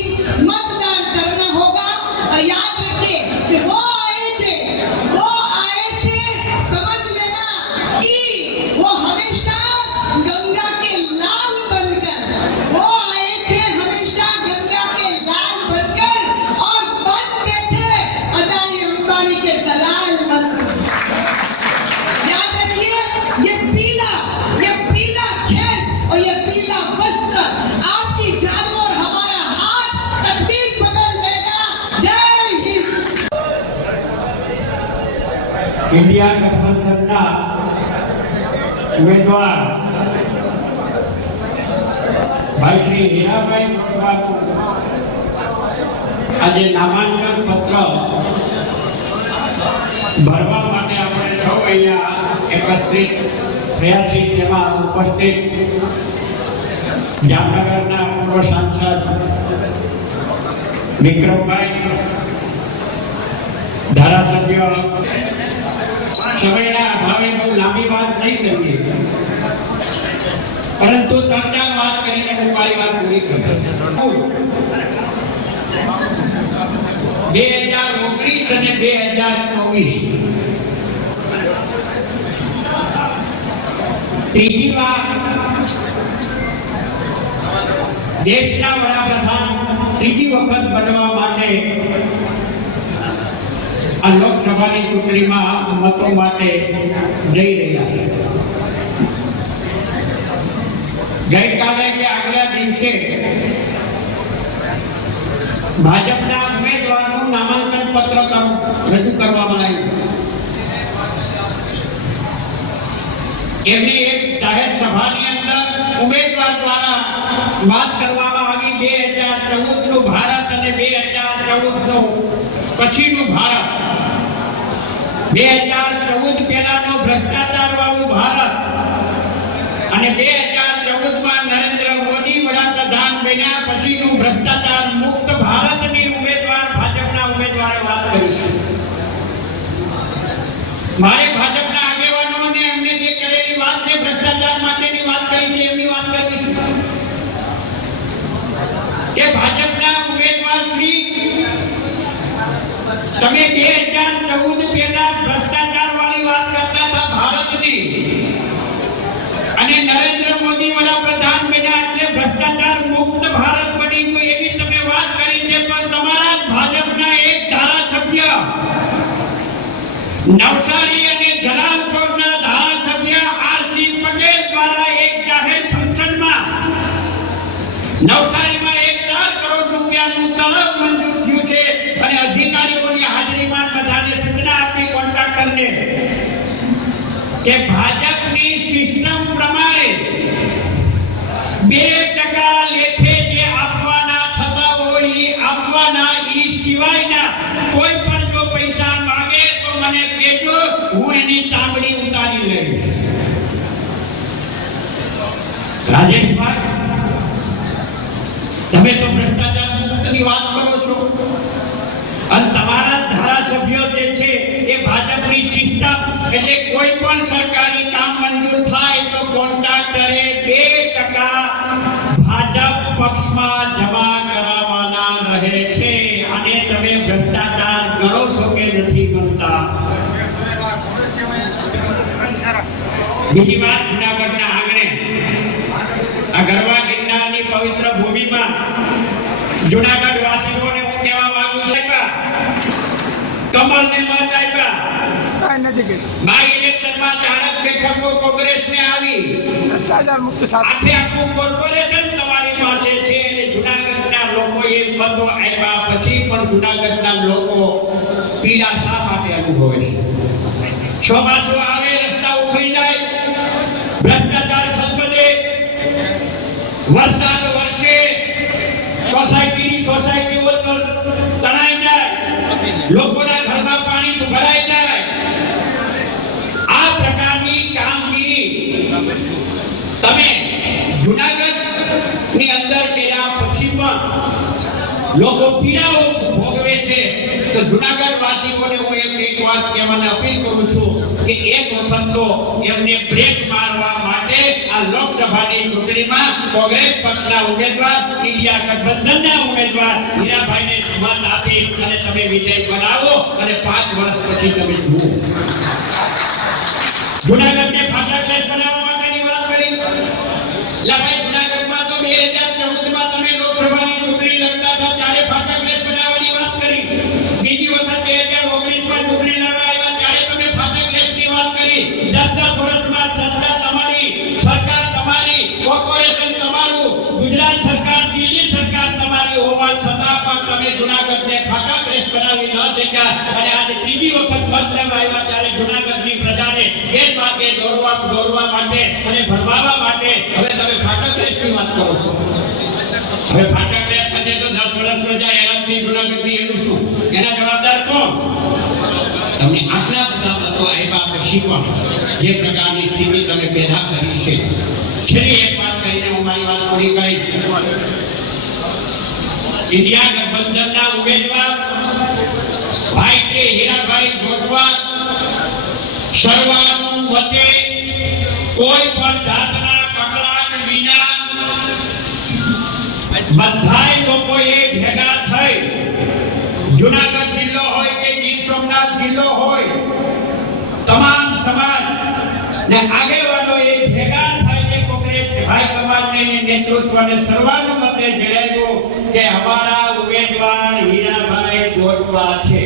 मतदान करना होगा. और याद रखिए कि वो आए थे समझ लेना कि वो हमेशा गंगा के लाल बनकर, वो आए थे हमेशा गंगा के लाल बनकर और बन बैठे अदानी अंबानी के दलाल बनकर. याद रखिए, ये पीला खेस और ये पीला वस्त्र आपकी जादू और हमारा हाथ तकदीर बदल देगा. जय हिंद. ઇન્ડિયા ગઠબંધનના ઉમેદવાર ભાઈ શ્રી હીરાભાઈ જોટવાનું આજે નામાંકન પત્ર ભરવા માટે આપણે સૌ અહીંયા એકત્રિત થયા છીએ. તેમાં ઉપસ્થિત જામનગરના પૂર્વ સાંસદ વિક્રમભાઈ, ધારાસભ્ય, સમયના અભાવે બહુ લાંબી વાત નહીં કરીએ, પરંતુ 3-4 વાત કરીને હું મારી વાત પૂરી કરીશ. 2019 અને 2024 ત્રીજી વાર દેશના વડાપ્રધાન ત્રીજી વખત બનવા માટે આ લોકસભાની ચૂંટણીમાં મતો માટે જઈ રહ્યા છે. ગઈકાલે કે આગલા દિવસે ભાજપના ઉમેદવારનું નામાંકન પત્ર રજૂ કરવામાં આવ્યું. એમની એક જાહેર સભાની અંદર ઉમેદવાર દ્વારા વાત કરવામાં આવી 2014 નું ભારત અને 2014 નું પછીનું ભારત, 2014 પહેલાનું ભ્રષ્ટાચાર વાળું ભારત અને 2014 માં નરેન્દ્ર મોદી વડાપ્રધાન બન્યા પછીનું ભ્રષ્ટાચાર મુક્ત ભારતની ઉમેદવાર ભાજપના ઉમેદવારે વાત કરી છે. મારે ભાજપના આગેવાનોને એમને જે કરેલી વાત છે, ભ્રષ્ટાચાર માટેની વાત કરી છે, એમની વાત કરવી છે કે ભાજપના ઉમેદવાર શ્રી, તમે 2014 પહેલા ભ્રષ્ટાચાર વાળી વાત કરતા હતા ભારતની, અને નરેન્દ્ર મોદી વડાપ્રધાન બન્યા એટલે ભ્રષ્ટાચાર મુક્ત ભારત બની ગયું એવી તમે વાત કરી છે. પણ તમારા ભાજપના એક ધારાસભ્ય નવસારી અને જલાલપોરના ધારાસભ્ય આરસી પટેલ દ્વારા એક જાહેર ફંક્શનમાં નવસારીમાં 1 કરોડ રૂપિયાનું તળાવ મંજૂર થયું છે અને અધિકારીઓની હાજરીમાં બધાને સૂચના આપી કોન્ટ્રાક્ટરને કે ભાજપની સિસ્ટમ પ્રમાણે 2% લેખે જે આપવાના થતા હોય એ આપવાના, એ સિવાયના કોઈ પણ જો પૈસા માંગે તો મને કહેજો, હું એની ચામડી ઉતારી લઈશ. રાજેશભાઈ, તમે તો ભ્રષ્ટાચાર મુક્તની વાત કરો છો અને તમારા ધારાસભ્યો જે છે એ ભાજપની સિસ્ટમ એટલે કોઈ પણ સરકારી કામ મંજૂર થાય તો કોન્ટ્રાક્ટરે 2% ભાજપ પક્ષમાં જમા કરાવવાના રહે છે. અને તમે ભ્રષ્ટાચાર કરો છો કે નથી કરતા? બીજી વાત, જૂનાગઢના આંગણે આ ગરવા ગિરનારની પવિત્ર ભૂમિમાં જૂનાગઢ વાસીઓને હું કહેવા માંગુ છું, કમલને મત આપ્યા. બાય ઇલેક્શનમાં ચાણક બેઠકો કોંગ્રેસને આવી. આખું કોર્પોરેશન તમારી પાસે છે અને જૂનાગઢના લોકોએ મતો આપ્યા પછી પણ જૂનાગઢના લોકો પીડા શા માટે અનુભવે છે? ચોમાસું આવે, રસ્તા ઉખડી જાય, ભ્રષ્ટાચાર ખલબલે, વરસાદ વરસે, સોસાયટીઓ તણાઈ જાય, લોકોના ઘરમાં પાણી ભરાઈ જાય. આ પ્રકારની કામગીરી તમે જૂનાગઢની અંદર કર્યા પછી પણ લોકો પીડાઓ ભોગવે છે. તો જૂનાગઢ વાસીઓને હું એક વાત કહેવાની અપીલ કરું છું કે એક વખત તો એમને બ્રેક મારવા માટે આ લોકસભાની ચૂંટણીમાં કોંગ્રેસ પક્ષના ઉમેદવાર, ઇન્ડિયા ગઠબંધનના ઉમેદવાર હીરાભાઈને મત આપી અને તમે વિજય બનાવો અને 5 વર્ષ પછી તમે જુઓ. જૂનાગઢને ફાટાકલેસ બનાવવા માટેની વાત કરી. ભાઈ, જૂનાગઢમાં તો 2014માં તમે લોકસભાની ચૂંટણી લડતા હતા ત્યારે ફાટાકલેસ બનાવવાની વાત કરી. બીજી વખત 2019માં ચૂંટણી લડવા આવ્યા ત્યારે તમે ફાટાકલેસની વાત કરી. 10 વર્ષમાં સત્તા તમારી, સરકાર તમારી, કોર્પોરેશન તમારું, ગુજરાત સરકાર, દિલ્હી સરકાર તમારી હોવા છતાં પણ તમે જૂનાગઢને ફાટાકલેસ બનાવી ન શક્યા. અને આજે ત્રીજી વખત મત લેવા આવ્યા ત્યારે જૂનાગઢની પ્રજાને ગેરમાર્ગે દોરવા માટે અને ભરમાવા માટે હવે તમે ફાટાકલેસની વાત કરો છો. હવે ફાટાકલેસ માટે તો 10 વર્ષ પ્રજા હેરાનથી જૂનાગઢની એનું શું? એના જવાબદાર કોણ? તમને આટલા બધા મતો આવ્યા પછી પણ જે પ્રકારની સ્થિતિ તમે પેદા કરી છે. છેલ્લી એક વાત કરીને હું મારી વાત પૂરી કરીશ. ઇન્ડિયા ગઠબંધનના ઉમેદવાર ભાઈ શ્રી હીરાભાઈ જોટવા સર્વાનું મતે કોઈ પણ જાતના કકળાટ વિના બધાય લોકોએ ભેગા થઈ, જૂનાગઢ જિલ્લો હોય કે ગીર સોમનાથ જિલ્લો હોય, તમામ સમાજ ને આગેવાનોએ ભેગા થઈને કોંગ્રેસ ભાઈ સમાજને નેતૃત્વને સર્વાનુમતે જણાવ્યું કે અમારા ઉમેદવાર હીરાભાઈ જોડવા છે.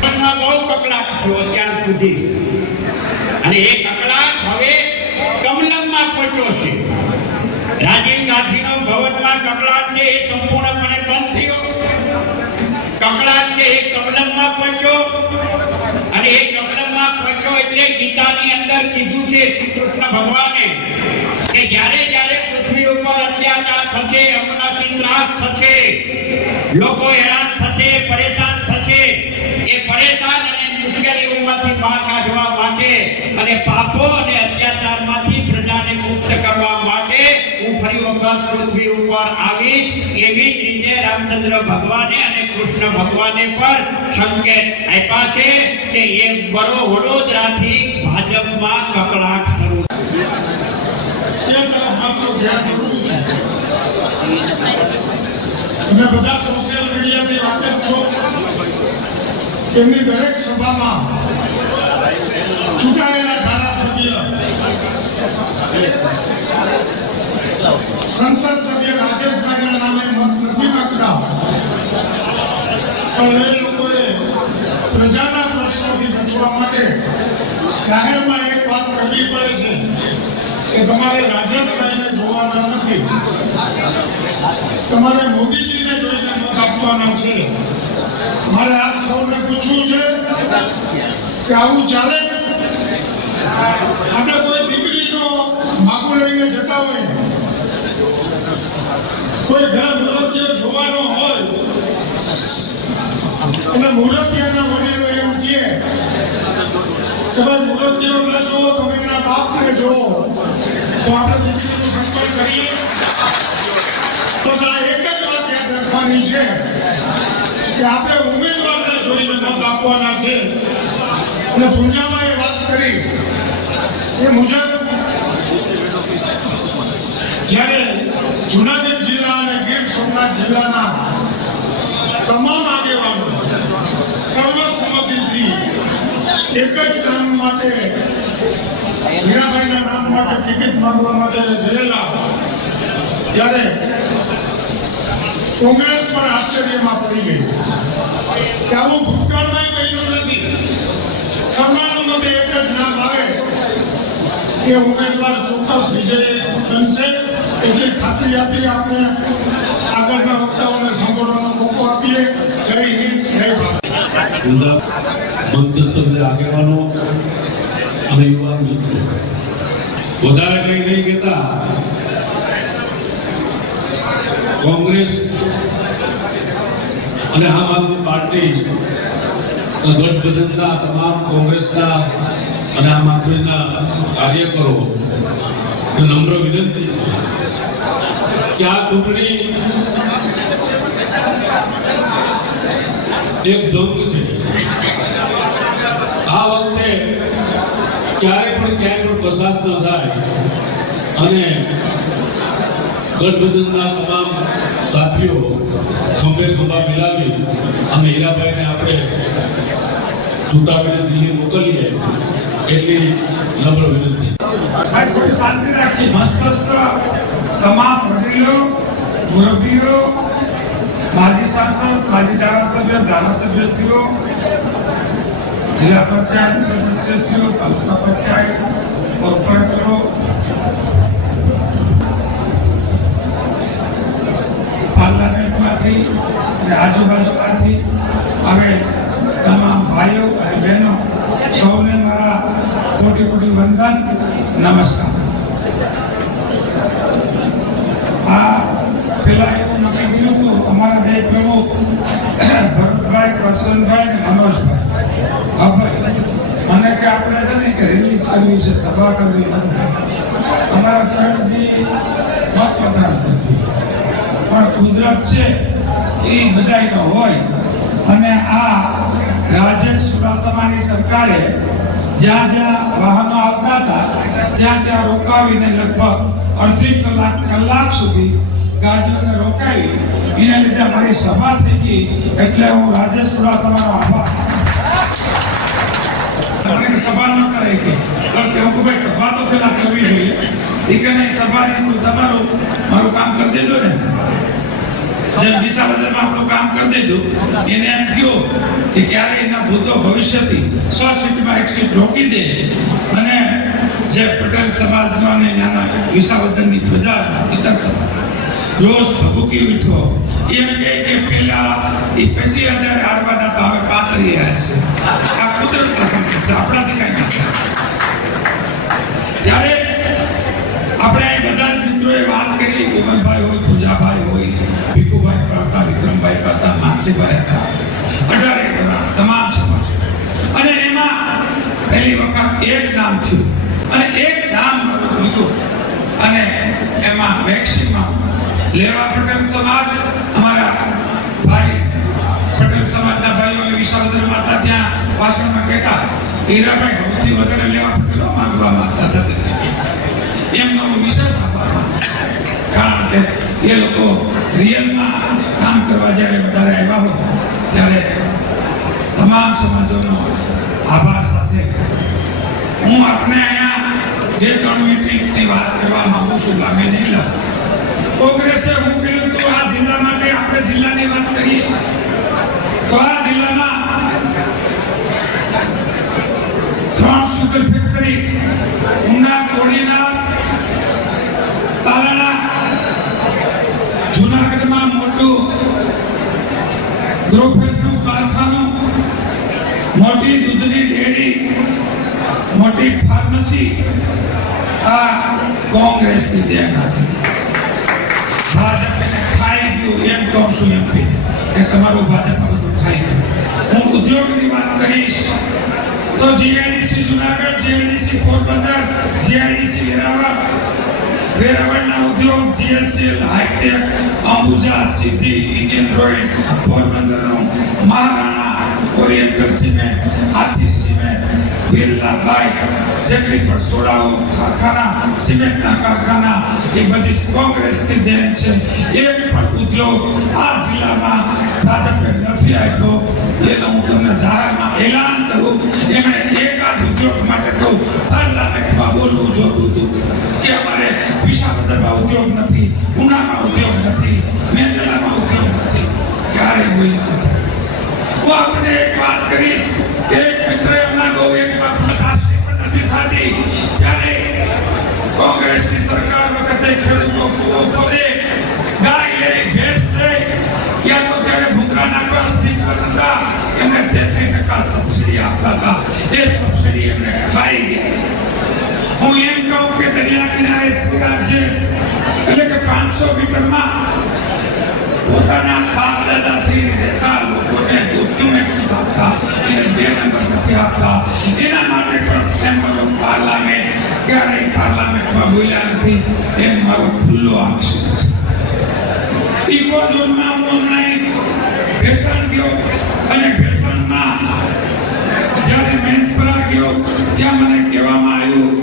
પણ બહુ કકળાટ થયો અત્યાર સુધી, અને એ કકળાટ હવે કમલમમાં પહોંચ્યો છે. રાજીવ ગાંધીનો ભવનમાં કકળાટ છે એ સંપૂર્ણપણે બંધ થયો. કકળાટ છે એ કમલમમાં પહોંચ્યો, અને એ કમલમમાં પહોંચ્યો એટલે ગીતાની અંદર કીધું છે શ્રી કૃષ્ણ ભગવાને કે જ્યારે જ્યારે પૃથ્વી ઉપર અત્યાચાર થશે, અમનાસી ત્રાસ થશે, લોકો હેરાન થશે, પરેશાન થશે, એ પરેશાન અને મુશ્કેલીઓમાંથી બહાર કાઢવા માટે અને પાપો અને અત્યાચારમાંથી પ્રજાને મુક્ત કરવા માટે હું ફરી વખત પૃથ્વી ઉપર આવીશ. એવી જ રીતે રામચંદ્ર ભગવાને અને કૃષ્ણ ભગવાને પર સંકેત આપ્યા છે કે એ વડોદરાથી ભાજપમાં કકળાટ શરૂ. તમે બધા સોશિયલ મીડિયાથી વાકેફ છો. તેમની દરેક સભામાં ચૂંટાયેલા ધારાસભ્ય, સંસદ સભ્ય રાજેશભાઈના નામે મત નથી માંગતા, પણ એ લોકોએ પ્રજાના પ્રશ્નોથી બચવા માટે જાહેરમાં એક વાત કરવી પડે છે કે તમારે રાજેશભાઈને જોવાના નથી, તમારે મોદીજીને જોઈને મત આપવાના છે. મારે આપ સૌને પૂછવું છે કે આવું ચાલે? આપણે કોઈ દીકરીનો માગું લઈને જતા હોય, કોઈ ઘરે મુહૂર્તિયો જોવાનો હોય અને મુહૂર્તિયાના વડીલો એમ કહે કે ભાઈ મુહૂર્તિયો ન જોવો તમે એના બાપને જોવો, તો આપણે દીકરીનો સંપર્ક કરીએ. તો એક જ વાત યાદ રાખવાની છે કે આપણે ઉમેદવારને જોઈને મત આપવાના છે. અને પૂંજામાં વાત કરી એ મુજબ જ્યારે જુનાગઢ જિલ્લા અને ગીર સોમનાથ જિલ્લાના તમામ આગેવાનો સર્વસંમતિથી એક જ નામ માટે, હીરાભાઈના નામ માટે ટિકિટ માંગવા માટે ગયેલા, ત્યારે કોંગ્રેસ પણ આશ્ચર્યમાં પડી ગઈ કે આવું ભૂતકાળમાં બન્યું નથી. સર્વાનુમતે એક જ નામ આવે કે ઉમેદવાર ચોક્કસ વિજય બનશે એટલી ખાતરી આપી આપણે આગળના વક્તાઓને સાંભળવાનો મોકો આપીએ. જય હિન્દ, જય ભારત. આગેવાનો અને યુવાન મિત્રો વધારે કઈ નહીં કહેતા, કોંગ્રેસ અને આમ આદમી પાર્ટી ગઠબંધનના તમામ કોંગ્રેસના અને આમ આદમીના કાર્યકરો નમ્ર વિનંતી છે કે આ ચૂંટણી એક જંગ છે. આ વખતે ક્યાંય પણ પસાર ન થાય અને ગઠબંધનના તમામ સાથીઓ ખંભે ખંભા મિલાવી અને હીરાભાઈને આપણે ચૂંટાવીને દિલ્હી મોકલીએ એટલી નમ્ર વિનંતી. થોડી શાંતિ રાખી. મસ્ત તમામ વડીલો, મુરબ્બીઓ, માજી સાંસદ, માજી ધારાસભ્યશ્રીઓ, જિલ્લા પંચાયત સદસ્યશ્રીઓ, તાલુકા પંચાયત, કોર્પોરેટરો, પાર્લામેન્ટમાંથી અને આજુબાજુમાંથી આવે તમામ ભાઈઓ અને બહેનો, સૌને મારા કોટી કોટી વંદન, નમસ્કાર. આ પેલા એવું નક્કી કર્યું હતું અમારા બે પ્રમુખ ભરતભાઈ, કરશનભાઈ અને મનોજભાઈ. હા ભાઈ, મને કે આપણે છે ને કે રિલીઝ કરવી છે, સભા કરવી નથી. અમારા ત્રણથી મત પદાર્થ નથી, પણ કુદરત છે એ બધાયનો હોય. અને આ રાજેશ ચુડાસમાની સરકારે જ્યાં જ્યાં વાહનો આવતા હતા ત્યાં ત્યાં રોકાવીને લગભગ અડધી કલાક સુધી ગાડીઓને રોકાવી, એને લીધે મારી સભા થઈ ગઈ. એટલે હું રાજેશ ચુડાસમાનો આભાર. આપણે સભા ન કરાય કે હું ભાઈ સભા તો પેલા કરવી જોઈએ એ કે નહીં સભાની તમારું મારું કામ કરી દેજો ને જેમ વિસાવદરમાં આપણું કામ કરી દેજો એને એમ થયો કે ક્યારે એના ભૂતો ભવિષ્યથી 100 સીટમાં 1 સીટ રોકી દે અને જે પટેલ સમાજનો અને નાના વિસાવદરની પ્રજા ઇતર સમાજ રોજ ભભૂકી ઉઠો એમ કે પેલા એ 25000 હારવાના તો હવે પાતળી હશે આ કુદરતના સંકેત છે આપણાથી કઈ ના ત્યારે આપણે બધા જ મિત્રોએ વાત કરી વિમલભાઈ હોય પૂજાભાઈ હોય ભીખુભાઈ હતા વિક્રમભાઈ હતા માનસીભાઈ હતા 18 તમામ સમાજ અને એમાં પહેલી વખત એક નામ થયું અને એક નામ મારું લીધું અને એમાં મેક્સિમમ લેવા પટેલ સમાજ અમારા ભાઈ પટેલ સમાજના ભાઈઓને વિસાવદર માતા ત્યાં ભાષણમાં કહેતા હીરાભાઈ સૌથી વધારે લેવા પટેલો માંગવા માંગતા હતા એમનો વિશેષ આભાર કારણ કે એ લોકો રિયલમાં કામ કરવા જ્યારે વધારે આવ્યા હોય ત્યારે તમામ સમાજોનો આભાર સાથે હું આપને અહીંયા 2-3 મિનિટની વાત કરવા માંગુ છું લાગે નહીં લાગે કોંગ્રેસે હું કર્યું તો આ જિલ્લા માટે આપણે જિલ્લાની વાત કરીએ તો આ જિલ્લામાં 3 સુગર ફેક્ટરી ઉના કોડીનાર તાલાણા જૂનાગઢમાં મોટું ગ્રોફેટનું કારખાનું મોટી દૂધની ડેરી મોટી ફાર્મસી આ કોંગ્રેસની દેન હતી ભાજપ એને ખાઈ ગયું એમ કહું છું એમપી કે તમારું ભાજપ આ બધું ખાઈ ગયું હું ઉદ્યોગની વાત કરીશ તો GIDC Junagadh GIDC Porbandar GIDC વેરાવળના ઉદ્યોગ GSL hi-tech Ambuja Siddhi Indian રોઈડ પોરબંદરનું Maharana oriental cement Hathi cement Birla બાઇક જેટલી પણ સોડાઓ કારખાના સિમેન્ટના કારખાના એ બધી કોંગ્રેસની દેન છે એક પણ ઉદ્યોગ આ જિલ્લામાં ભાજપે નથી આપ્યો એનો હું તમને જાહેરમાં એલાન કરું એમણે એકાદ ઉદ્યોગ માટે કહું પાર્લામેન્ટમાં બોલવું જોતું હતું કે અમારે વિસાવદરમાં ઉદ્યોગ નથી ઉનામાં ઉદ્યોગ નથી મેંદડામાં ઉદ્યોગ નથી ક્યારે બોલ્યા નથી હું આપને એક વાત કરીશ એક મિત્ર એમના ગૌ એકમાં ફટાશની પણ નથી થતી ત્યારે કોંગ્રેસની સરકાર વખતે ખેડૂતો કૂવો ખોદે ગાય લે ભેંસ લે યા તો ત્યારે ભૂંગરા નાખવા સ્પીકર હતા એમને 33% સબસિડી આપતા હતા એ સબસિડી એમને ખાઈ ગયા છે હું એમ કહું કે દરિયા કિનારે સ્વરાજ્ય એટલે કે 500 મીટરમાં પોતાના બાપ દાદાથી રહેતા લોકોને ડોક્યુમેન્ટ નથી આપતા એને 2 નંબર નથી આપતા એના માટે પણ મેમ્બર ઓફ પાર્લામેન્ટ ક્યારેય પાર્લામેન્ટમાં બોલ્યા નથી એમ મારો ખુલ્લો આક્ષેપ છે ઇકો ઝોનમાં હું હમણાં ભેસાણ ગયો અને ભેસાણમાં જ્યારે મેનપરા ગયો ત્યાં મને કહેવામાં આવ્યું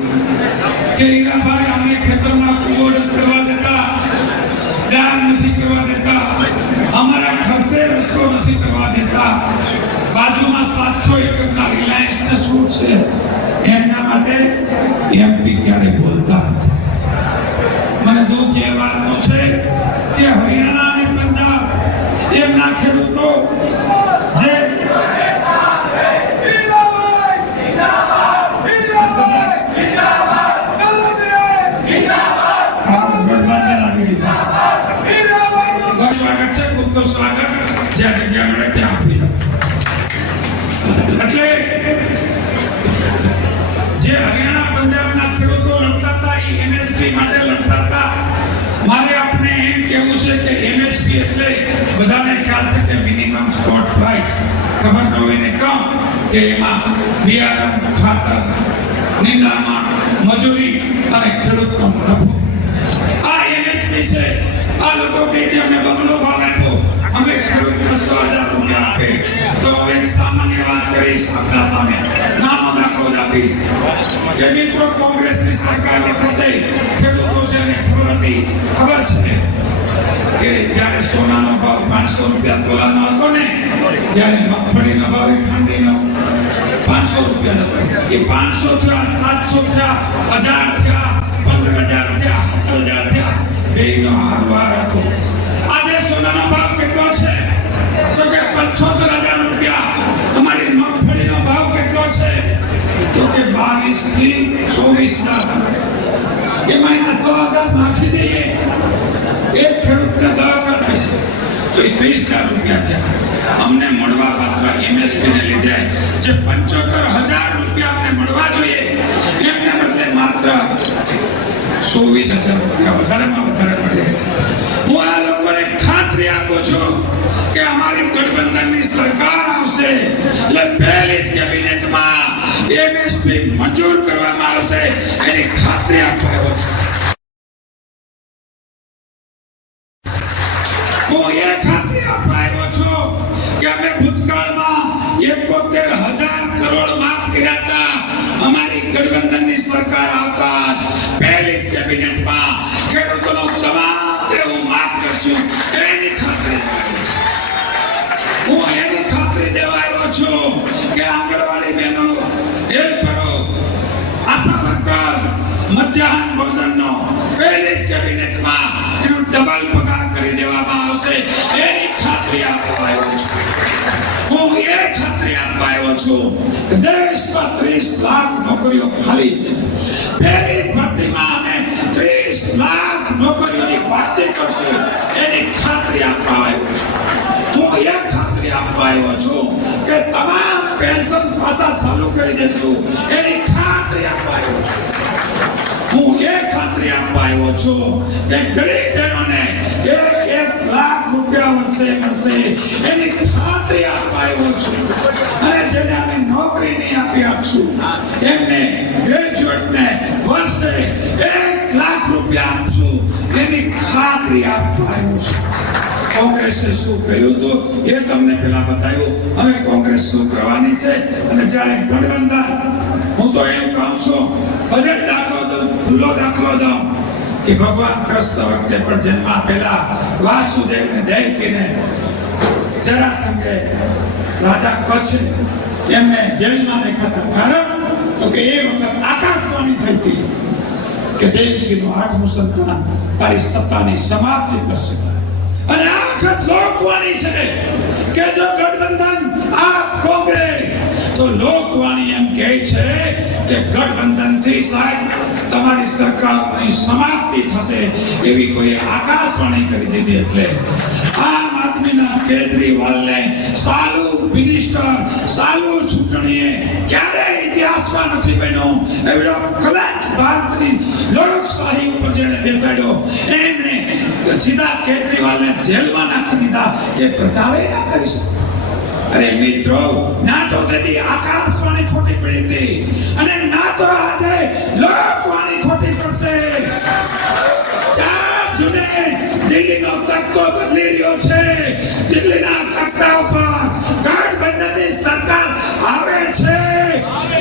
કે હીરાભાઈ અમને ખેતરમાં કૂવો નથી કરવા દેતા દાન નથી કરવા દેતા અમારા ખર્ચે રસ્તો નથી કરવા દેતા બાજુમાં 700 એકરના રિલાયન્સને છૂટ છે એમના માટે એમપી ક્યારે બોલતા નથી મને દુઃખ એ વાતનો છે કે હરિયાણા અને પંજાબ એમના ખેડૂતો જે સ્વાગત છે ખૂબ ખૂબ સ્વાગત જ્યાં જગ્યા મળે ત્યાં આપી એટલે જે હરિયાણા પંજાબના ખેડૂતો લડતા હતા એ એમએસપી માટે લડતા હતા મારે આપને એમ કહેવું છે કે એમએસપી એટલે બધાને ખ્યાલ છે કે મિનિમમ સ્પોટ પ્રાઇસ ખબર ન હોય ને કહું કે એમાં બિયારણ ખાતર નિંદામણ મજૂરી અને ખેડૂતનો નફો આ એમએસપી છે આ લોકો કહે કે અમે બમણો ભાવ આપ્યો અમે ખેડૂતને 100,000 રૂપિયા આપે તો એક સામાન્ય વાત કરીશ આપણા સામે નાનો દાખલો જ આપી આપી છે કે મિત્રો કોંગ્રેસની સરકાર વખતે ખેડૂતો છે એને ખબર છે કે જ્યારે સોનાનો ભાવ 500 રૂપિયા તોલાનો હતો ને ત્યારે મગફળીનો ભાવ ખાંડીનો 500 રૂપિયા હતો. એ 500 થયા, 700 થયા, 1000 થયા, 15000 થયા, 17000 થયા, બેયનો હારવાર હતો. આજે સોનાનો ભાવ કેટલો છે તો કે 75000 રૂપિયા. અમારી મગફળીનો ભાવ કેટલો છે તો કે 22 થી 24000. એમાં 100,000 નાખી દઈએ એક ખેડૂતને દવા કરે છે તો એ 30,000 રૂપિયા થયા. અમને મળવા પાત્ર એમએસપી ને લીધે જે 75,000 રૂપિયા અમને મળવા જોઈએ એમને બદલે માત્ર 24,000 રૂપિયા વધારેમાં વધારે મળે. હું આ લોકોને ખાતરી આપું છું કે અમારી ગઠબંધનની સરકાર આવશે એટલે પહેલી જ કેબિનેટમાં એમએસપી મંજૂર કરવામાં આવશે એની ખાતરી આપવા આવ્યો છું. હું એ ખાતરી આપવા આવ્યો છું કે અમે ભૂતકાળમાં 71,000 કરોડ માફ કર્યા હતા. અમારી ગઠબંધનની સરકાર આવતા પહેલી જ કેબિનેટમાં ખેડૂતોનો તમામ દેવું માફ કરશું એની ખાતરી હું એની ખાતરી દેવા આવ્યો છું કે આંગણવાડી બહેનો, હેલ્પરો, આશા વર્કર, મધ્યાહન ભોજનનો પહેલી જ કેબિનેટમાં એનો ડબલ પગાર કરી દેવામાં આવશે એની ખાતરી આપવા આવ્યો છું. હું એ ખાતરી આપવા આવ્યો છું કે દેશમાં 30 લાખ નોકરીઓ ખાલી છે. પહેલી ભરતીમાં અમે 30 લાખ નોકરીઓની ભરતી કરશું એની ખાતરી આપવા આવ્યો છું. હું એ ખાતરી આપવા આવ્યો છું કે તમામ પેન્શન પાછા ચાલુ કરી દેશું એની ખાતરી આપવા આવ્યો છું. હું એ ખાતરી આપવા આવ્યો છું કે ગરીબ બહેનોને 1 લાખ રૂપિયા વર્ષે મળશે એની ખાતરી આપવા આવ્યો છું. અને જેને અમે નોકરી નહીં આપી આપશું એમને ગ્રેજ્યુએટને વર્ષે 1 લાખ રૂપિયા આપશું એની ખાતરી આપવા આવ્યો છું. કોંગ્રેસે શું કર્યું તો એ તમને પેલા બતાવ્યું. હવે કોંગ્રેસ શું કરવાની છે અને જ્યારે ગઠબંધન, હું તો એમ કહું છું બજેટ દાખલો દઉં, ખુલ્લો દાખલો દઉં કે ભગવાન કૃષ્ણ વખતે પણ જન્મ પહેલા વાસુદેવને દેવકીને જરાસંઘે રાજા કચ્છ એમને જેલમાં નાખ્યા હતા. કારણ તો કે એ વખત આકાશવાણી થઈ હતી કે દેવકીનું 8મું સંતાન તારી સત્તાની સમાપ્તિ કરશે. અને આ વખત લોકવાણી છે કે જો ગઠબંધન આ કોંગ્રેસ તો લોકવાણી એમ કહે છે કે ગઠબંધનથી સાહેબ તમારી સરકારની સમાપ્તિ થશે એવી કોઈ આકાશવાણી કરી દીધી. એટલે આમ આદમીના કેજરીવાલને સાલું મિનિસ્ટર, સાલું ચૂંટણીએ ક્યારેય ઇતિહાસમાં નથી બન્યો એવડો કલંક ભારતની લોકશાહી ઉપર જેને બેસાડ્યો એમને સીધા કેજરીવાલને જેલમાં નાખી દીધા. એ પ્રચારે ના કરી શકે. અરે મિત્રો, ના તો તેથી આકાશવાણી ખોટી પડી હતી અને ના તો આજે લોકવાણી ખોટી પડશે. 4 જૂને દિલ્હીનો તખ્તો બદલી રહ્યો છે. દિલ્હીના તખ્તા ઉપર ગઠબંધનની સરકાર આવે છે.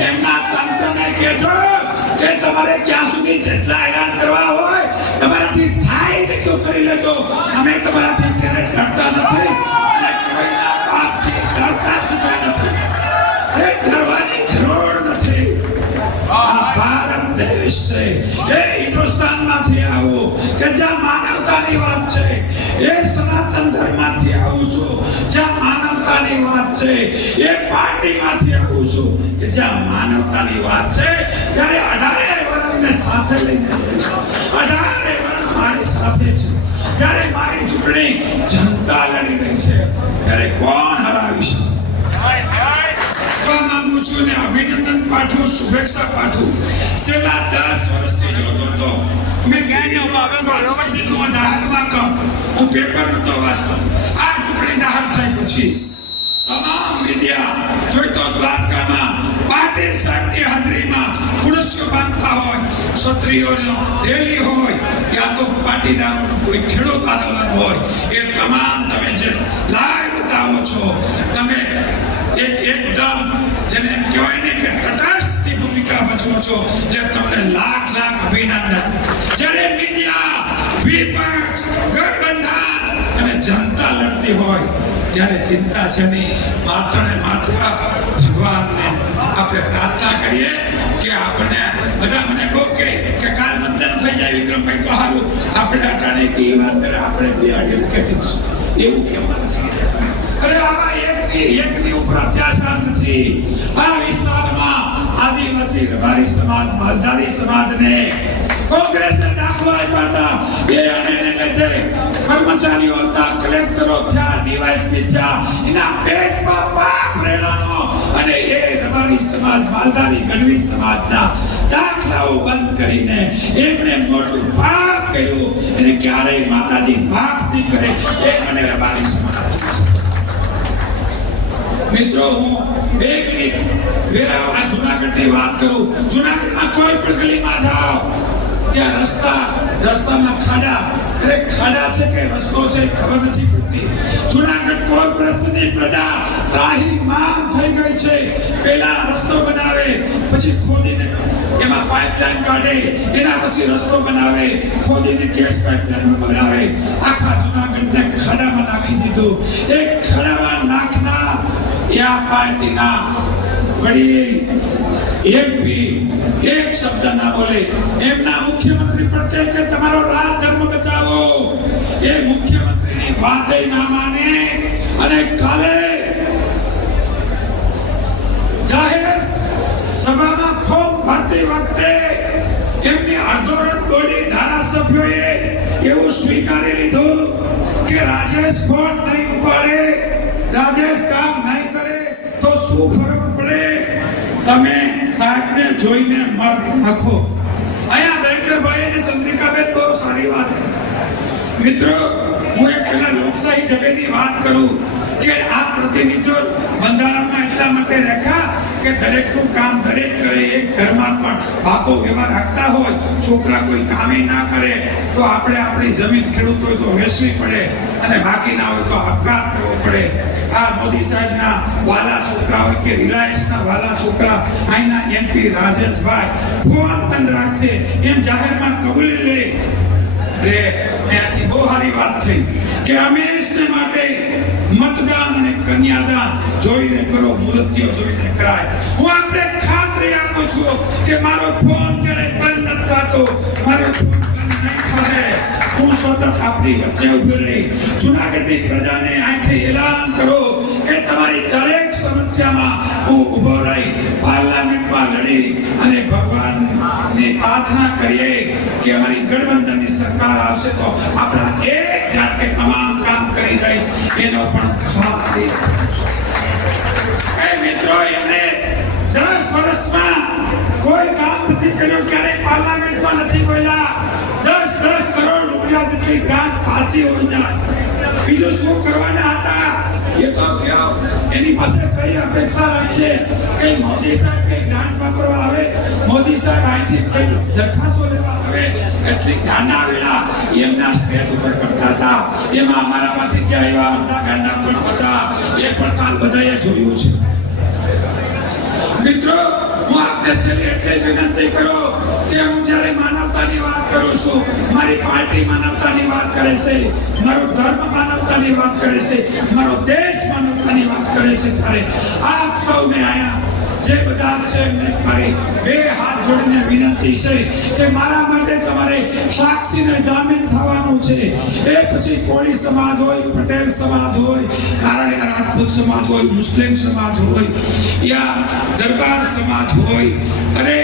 એમના તંત્રને કહેજો કે તમારે ક્યાં સુધી જેટલા હેરાન કરવા હોય તમારાથી થાય તેટલું કરી લેજો. અમે તમારાથી ક્યારેય ડરતા નથી અને કોઈના પાપથી ડરતા નથી. એ ડરવાની જરૂર નથી. આ ભારત દેશ છે, એ હિન્દુસ્તાનમાંથી આવું કે જ્યાં માનવતાની વાત છે. એ સનાતન ધર્મમાંથી આવું છું જ્યાં માનવતાની વાત છે. એ પાર્ટીમાંથી આવું છું કે જ્યાં માનવતાની વાત છે. ત્યારે 18 વર્ગને સાથે લઈને 18 વર્ગ મારી સાથે છે. જ્યારે મારી ચૂંટણી જનતા લડી રહી છે ત્યારે કોણ હરાવી શકે? માંગુ છું ને અભિનંદન પાઠવું, શુભેચ્છા પાઠવું. છેલ્લા 10 વર્ષથી જોતો હતો મેં જાહેરમાં કહું, હું પેપર નતો વાંચતો. આ ચૂંટણી જાહેર થઈ પછી તમામ મીડિયા જોઈતો દ્વારકામાં પાટીલ સાહેબની હાજરીમાં ખુરશીઓ બાંધતા હોય, ક્ષત્રિયોનો રેલી હોય યા તો પાટીદારોનું કોઈ ખેડૂત આંદોલન હોય, એ તમામ તમે જે લાઈવ બતાવો છો તમે એકદમ જેને કહેવાય ને કે તટસ્થ ભૂમિકા ભજવો છો એટલે તમને લાખ લાખ અભિનંદન. જ્યારે મીડિયા, વિપક્ષ, ગઠબંધન અને જનતા લડતી હોય ત્યારે ચિંતા છે નહીં. માત્ર ને માત્ર ભગવાનને આપણે પ્રાર્થના કરીએ કે આપણે બધા મને કહો કે કાલ મતદાન થઈ જાય વિક્રમભાઈ તો સારું, આપણે અટાણે કે વાત કરે આપણે બે અઢી વિકેટ એવું કહેવાનું. અરે આમાં એકની ઉપર અત્યાચાર નથી. આ વિસ્તારમાં આદિવાસી રબારી સમાજ, માલધારી સમાજને કોંગ્રેસને દાખલો આપ્યા હતા. એ અને લીધે કર્મચારીઓ હતા, કલેક્ટરો થયા, ડીવાયએસપી થયા, એના પેટમાં પાપ રેડાનો અને એ રબારી સમાજ, માલધારી ગઢવી સમાજના દાખલાઓ બંધ કરીને એમણે મોટું પાપ કર્યું. એને ક્યારેય માતાજી માફ નહીં કરે. એ મને રબારી સમાજ. મિત્રો, હું એક મિનિટ વેરાવળ જુનાગઢની વાત કરું. જુનાગઢમાં કોઈ પણ ગલીમાં જાઓ ત્યાં રસ્તામાં ખાડા, દરેક ખાડા છે કે રસ્તો છે ખબર નથી પડતી. જુનાગઢ કોર્પોરેશનની પ્રજા ત્રાહિમામ થઈ ગઈ છે. પહેલા રસ્તો બનાવે, પછી ખોદીને એમાં પાઇપલાઇન કાઢે, એના પછી રસ્તો બનાવે, ખોદીને ગેસ પાઇપલાઇન બનાવે. આખા જુનાગઢને ખાડામાં નાખી દીધું. એક ખાડામાં નાખનાર આ પાર્ટીના વડીલ એમપી એક શબ્દ ના બોલે. એમના મુખ્યમંત્રી પણ કહે કે તમારો રાજ ધર્મ બચાવો. એ મુખ્યમંત્રીની વાત ના માને અને કાલે જાહેર સભામાં ફોર્મ ભરતી વખતે એમની અડધોરત બોડી ધારાસભ્યોએ એવું સ્વીકારી લીધું કે રાજેશ ફોન નહીં ઉપાડે, રાજેશ કામ નહીં કરે તો શું ફરક પડે, તમે સાહેબને જોઈને મત નાખો. અહીંયા બેંકરભાઈ અને ચંદ્રિકાબેન બહુ સારી વાત કરી. મિત્રો, હું એક પેલા લોકશાહી દવેની વાત કરું કે આ પ્રતિનિધિઓ બંધારણમાં એટલા માટે રાખ્યા કે દરેકનું કામ દરેક કરે. એક ઘરમાં પણ બાપો વ્યવહાર રાખતા હોય, છોકરા કોઈ કામે ના કરે તો આપણે આપણી જમીન ખેડૂત હોય તો વેચવી પડે અને બાકી ના હોય તો આપઘાત કરવો પડે. આ મોદી સાહેબના વાલા છોકરા હોય કે રિલાયન્સના વાલા છોકરા, અહીંના એમપી રાજેશભાઈ ફોન બંધ રાખશે એમ જાહેરમાં કબૂલી લે. અરે ત્યાંથી બહુ સારી વાત થઈ કે હંમેશને માટે મતદાન અને કન્યાદાન જોઈને કરો, મૃત્યુ જોઈને કરાય. હું આપને ખાતરી આપું છું કે મારો ફોન ક્યારેય બંધ નથી થતો, મારો ફોન બંધ નહીં થશે. હું સતત આપની વચ્ચે ઉભો રહી. જુનાગઢની પ્રજાને અહીંથી એલાન કરો કે તમારી દરેક સમસ્યામાં હું ઉભો રહી પાર્લામેન્ટમાં લડી અને ભગવાનની પ્રાર્થના કરીએ કે અમારી ગઠબંધનની સરકાર આવશે તો આપણા એક ઝાટકે તમામ કામ કરી રહીશ. એનો પણ ખાતરી. મિત્રો, એમને 10 વર્ષમાં કોઈ કામ નથી કર્યું, ક્યારેય પાર્લામેન્ટમાં નથી બોલ્યા. 10 કરોડ રૂપિયા જેટલી ગ્રાન્ટ પાછી હોઈ જાય. બીજું શું કરવાના હતા એ તો કયો. એની પાસે કઈ અપેક્ષા રાખીએ કે મોદી સાહેબ કઈ ગ્રાન્ટ વાપરવા આવે, મોદી સાહેબ અહીંથી કઈ દરખાસ્તો લેવા આવે, એટલી ગાંડા વેળા એમના સ્ટેજ ઉપર કરતા હતા. એમાં અમારામાંથી ત્યાં એવા અડધા ગાંડા પણ હતા. એ પણ કાલ બધાએ જોયું છે. મિત્રો, હું આપને છેલ્લે એટલે જ વિનંતી કરો કે હું જ્યારે માનવતાની વાત કરું છું, મારી પાર્ટી માનવતાની વાત કરે છે, મારો ધર્મ માનવતાની વાત કરે છે, મારો દેશ માનવતાની વાત કરે છે, ત્યારે આપ સૌને આયા જે બધા છે એમને મારી બે હાથ જોડીને વિનંતી છે કે મારા માટે તમારે સાક્ષીને જામીન થવાનું છે. એ પછી કોળી સમાજ હોય, પટેલ સમાજ હોય, કારણિયા રાજપૂત સમાજ હોય, મુસ્લિમ સમાજ હોય, યા દરબાર સમાજ હોય, અરે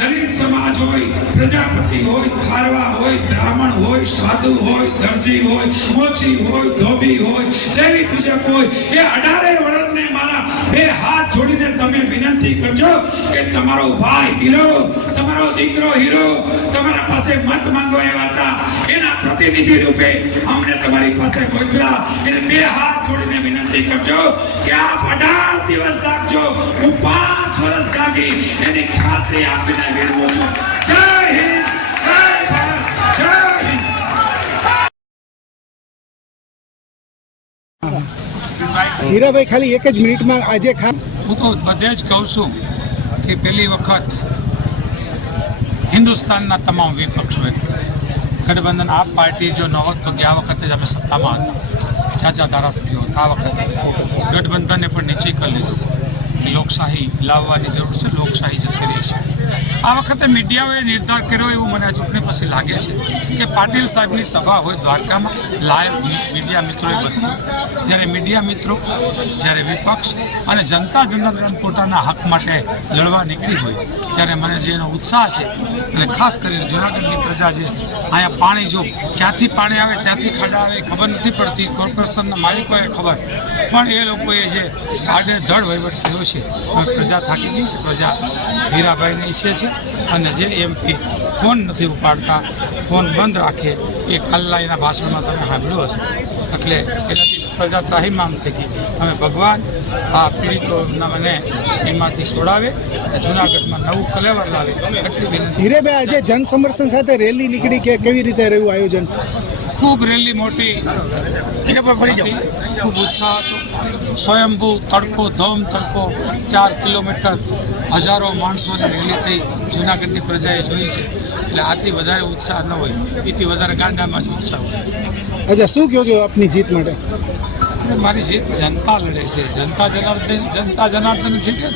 દલિત સમાજ હોય, પ્રજાપતિ હોય, ખારવા હોય, બ્રાહ્મણ હોય, સાધુ હોય, દરજી હોય, મોચી હોય, ધોબી હોય, દેવી પૂજક હોય, એ 18 વર્ણને મારા બે હાથ જોડીને તમે વિનંતી કરજો કે તમારો ભાઈ હીરો, તમારો દીકરો હીરો તમારા પાસે મત માંગવા આવ્યા હતા, એના પ્રતિનિધિ રૂપે અમને તમારી પાસે મોકલા. એને બે હાથ જોડીને વિનંતી કરજો કે આપ 18 દિવસ જાગજો, હું 5 વર્ષ જાગી એની ખાતરી આપીને વિનવું છું. જય હિન્દ, જય ભારત, જય હિન્દ. હીરાભાઈ, ખાલી એક જ મિનિટમાં આજે હું તો બધે જ કહું છું કે પહેલી વખત હિન્દુસ્તાનના તમામ વિપક્ષોએ ગઠબંધન આપ પાર્ટી જો ન હોત તો ગયા વખતે જ અમે સત્તામાં હતા, છાછા ધારાસભ્યો આ વખતે ગઠબંધને પણ નિશ્ચય કરી લીધો કે લોકશાહી લાવવાની જરૂર છે, લોકશાહી જતી રહી છે. આ વખતે મીડિયાઓએ નિર્ધાર કર્યો એવું મને આ ચૂંટણી પછી લાગે છે કે પાટીલ સાહેબની સભા હોય દ્વારકામાં લાઈવ મીડિયા મિત્રોએ બધું, જ્યારે મીડિયા મિત્રો, જ્યારે વિપક્ષ અને જનતા જનાર્દન પોતાના હક માટે લડવા નીકળી હોય ત્યારે મને જે એનો ઉત્સાહ છે અને ખાસ કરીને જૂનાગઢની પ્રજા જે અહીંયા પાણી જો ક્યાંથી પાણી આવે ક્યાંથી ખાડા આવે ખબર નથી પડતી, કોર્પોરેશનના માલિકોએ ખબર, પણ એ લોકોએ જે આડેધડ વહીવટ કર્યો છે પ્રજા થાકી ગઈ છે. પ્રજા હીરાભાઈને ઈચ્છે છે અને જે MP ફોન નથી ઉપાડતા, ફોન બંધ રાખે, એ કાલના એના ભાષણમાં તમે સાંભળ્યું હશે. એટલે એનાથી પ્રજા ત્રાહિમામ થઈ ગઈ. અમે ભગવાન આ પીડિતોના મને એમાંથી છોડાવે અને જૂનાગઢમાં નવું કલેવર લાવે એટલી વિનંતી. હીરેભાઈ, આજે જનસમર્થન સાથે રેલી નીકળી કે કેવી રીતે રહ્યું આયોજન? ખૂબ રેલી મોટી, ખૂબ ઉત્સાહ હતો. સ્વયંભૂ તડકો, ધોમ તડકો, 4 કિલોમીટર હજારો માણસોની રેલી થઈ. જૂનાગઢની પ્રજાએ જોઈ છે એટલે આથી વધારે ઉત્સાહ ન હોય, એથી વધારે ગાંડામાં જ ઉત્સાહ હોય. અચ્છા, શું કહો છો આપની જીત માટે? મારી જીત જનતા લડે છે, જનતા જનાર્દન જીતે.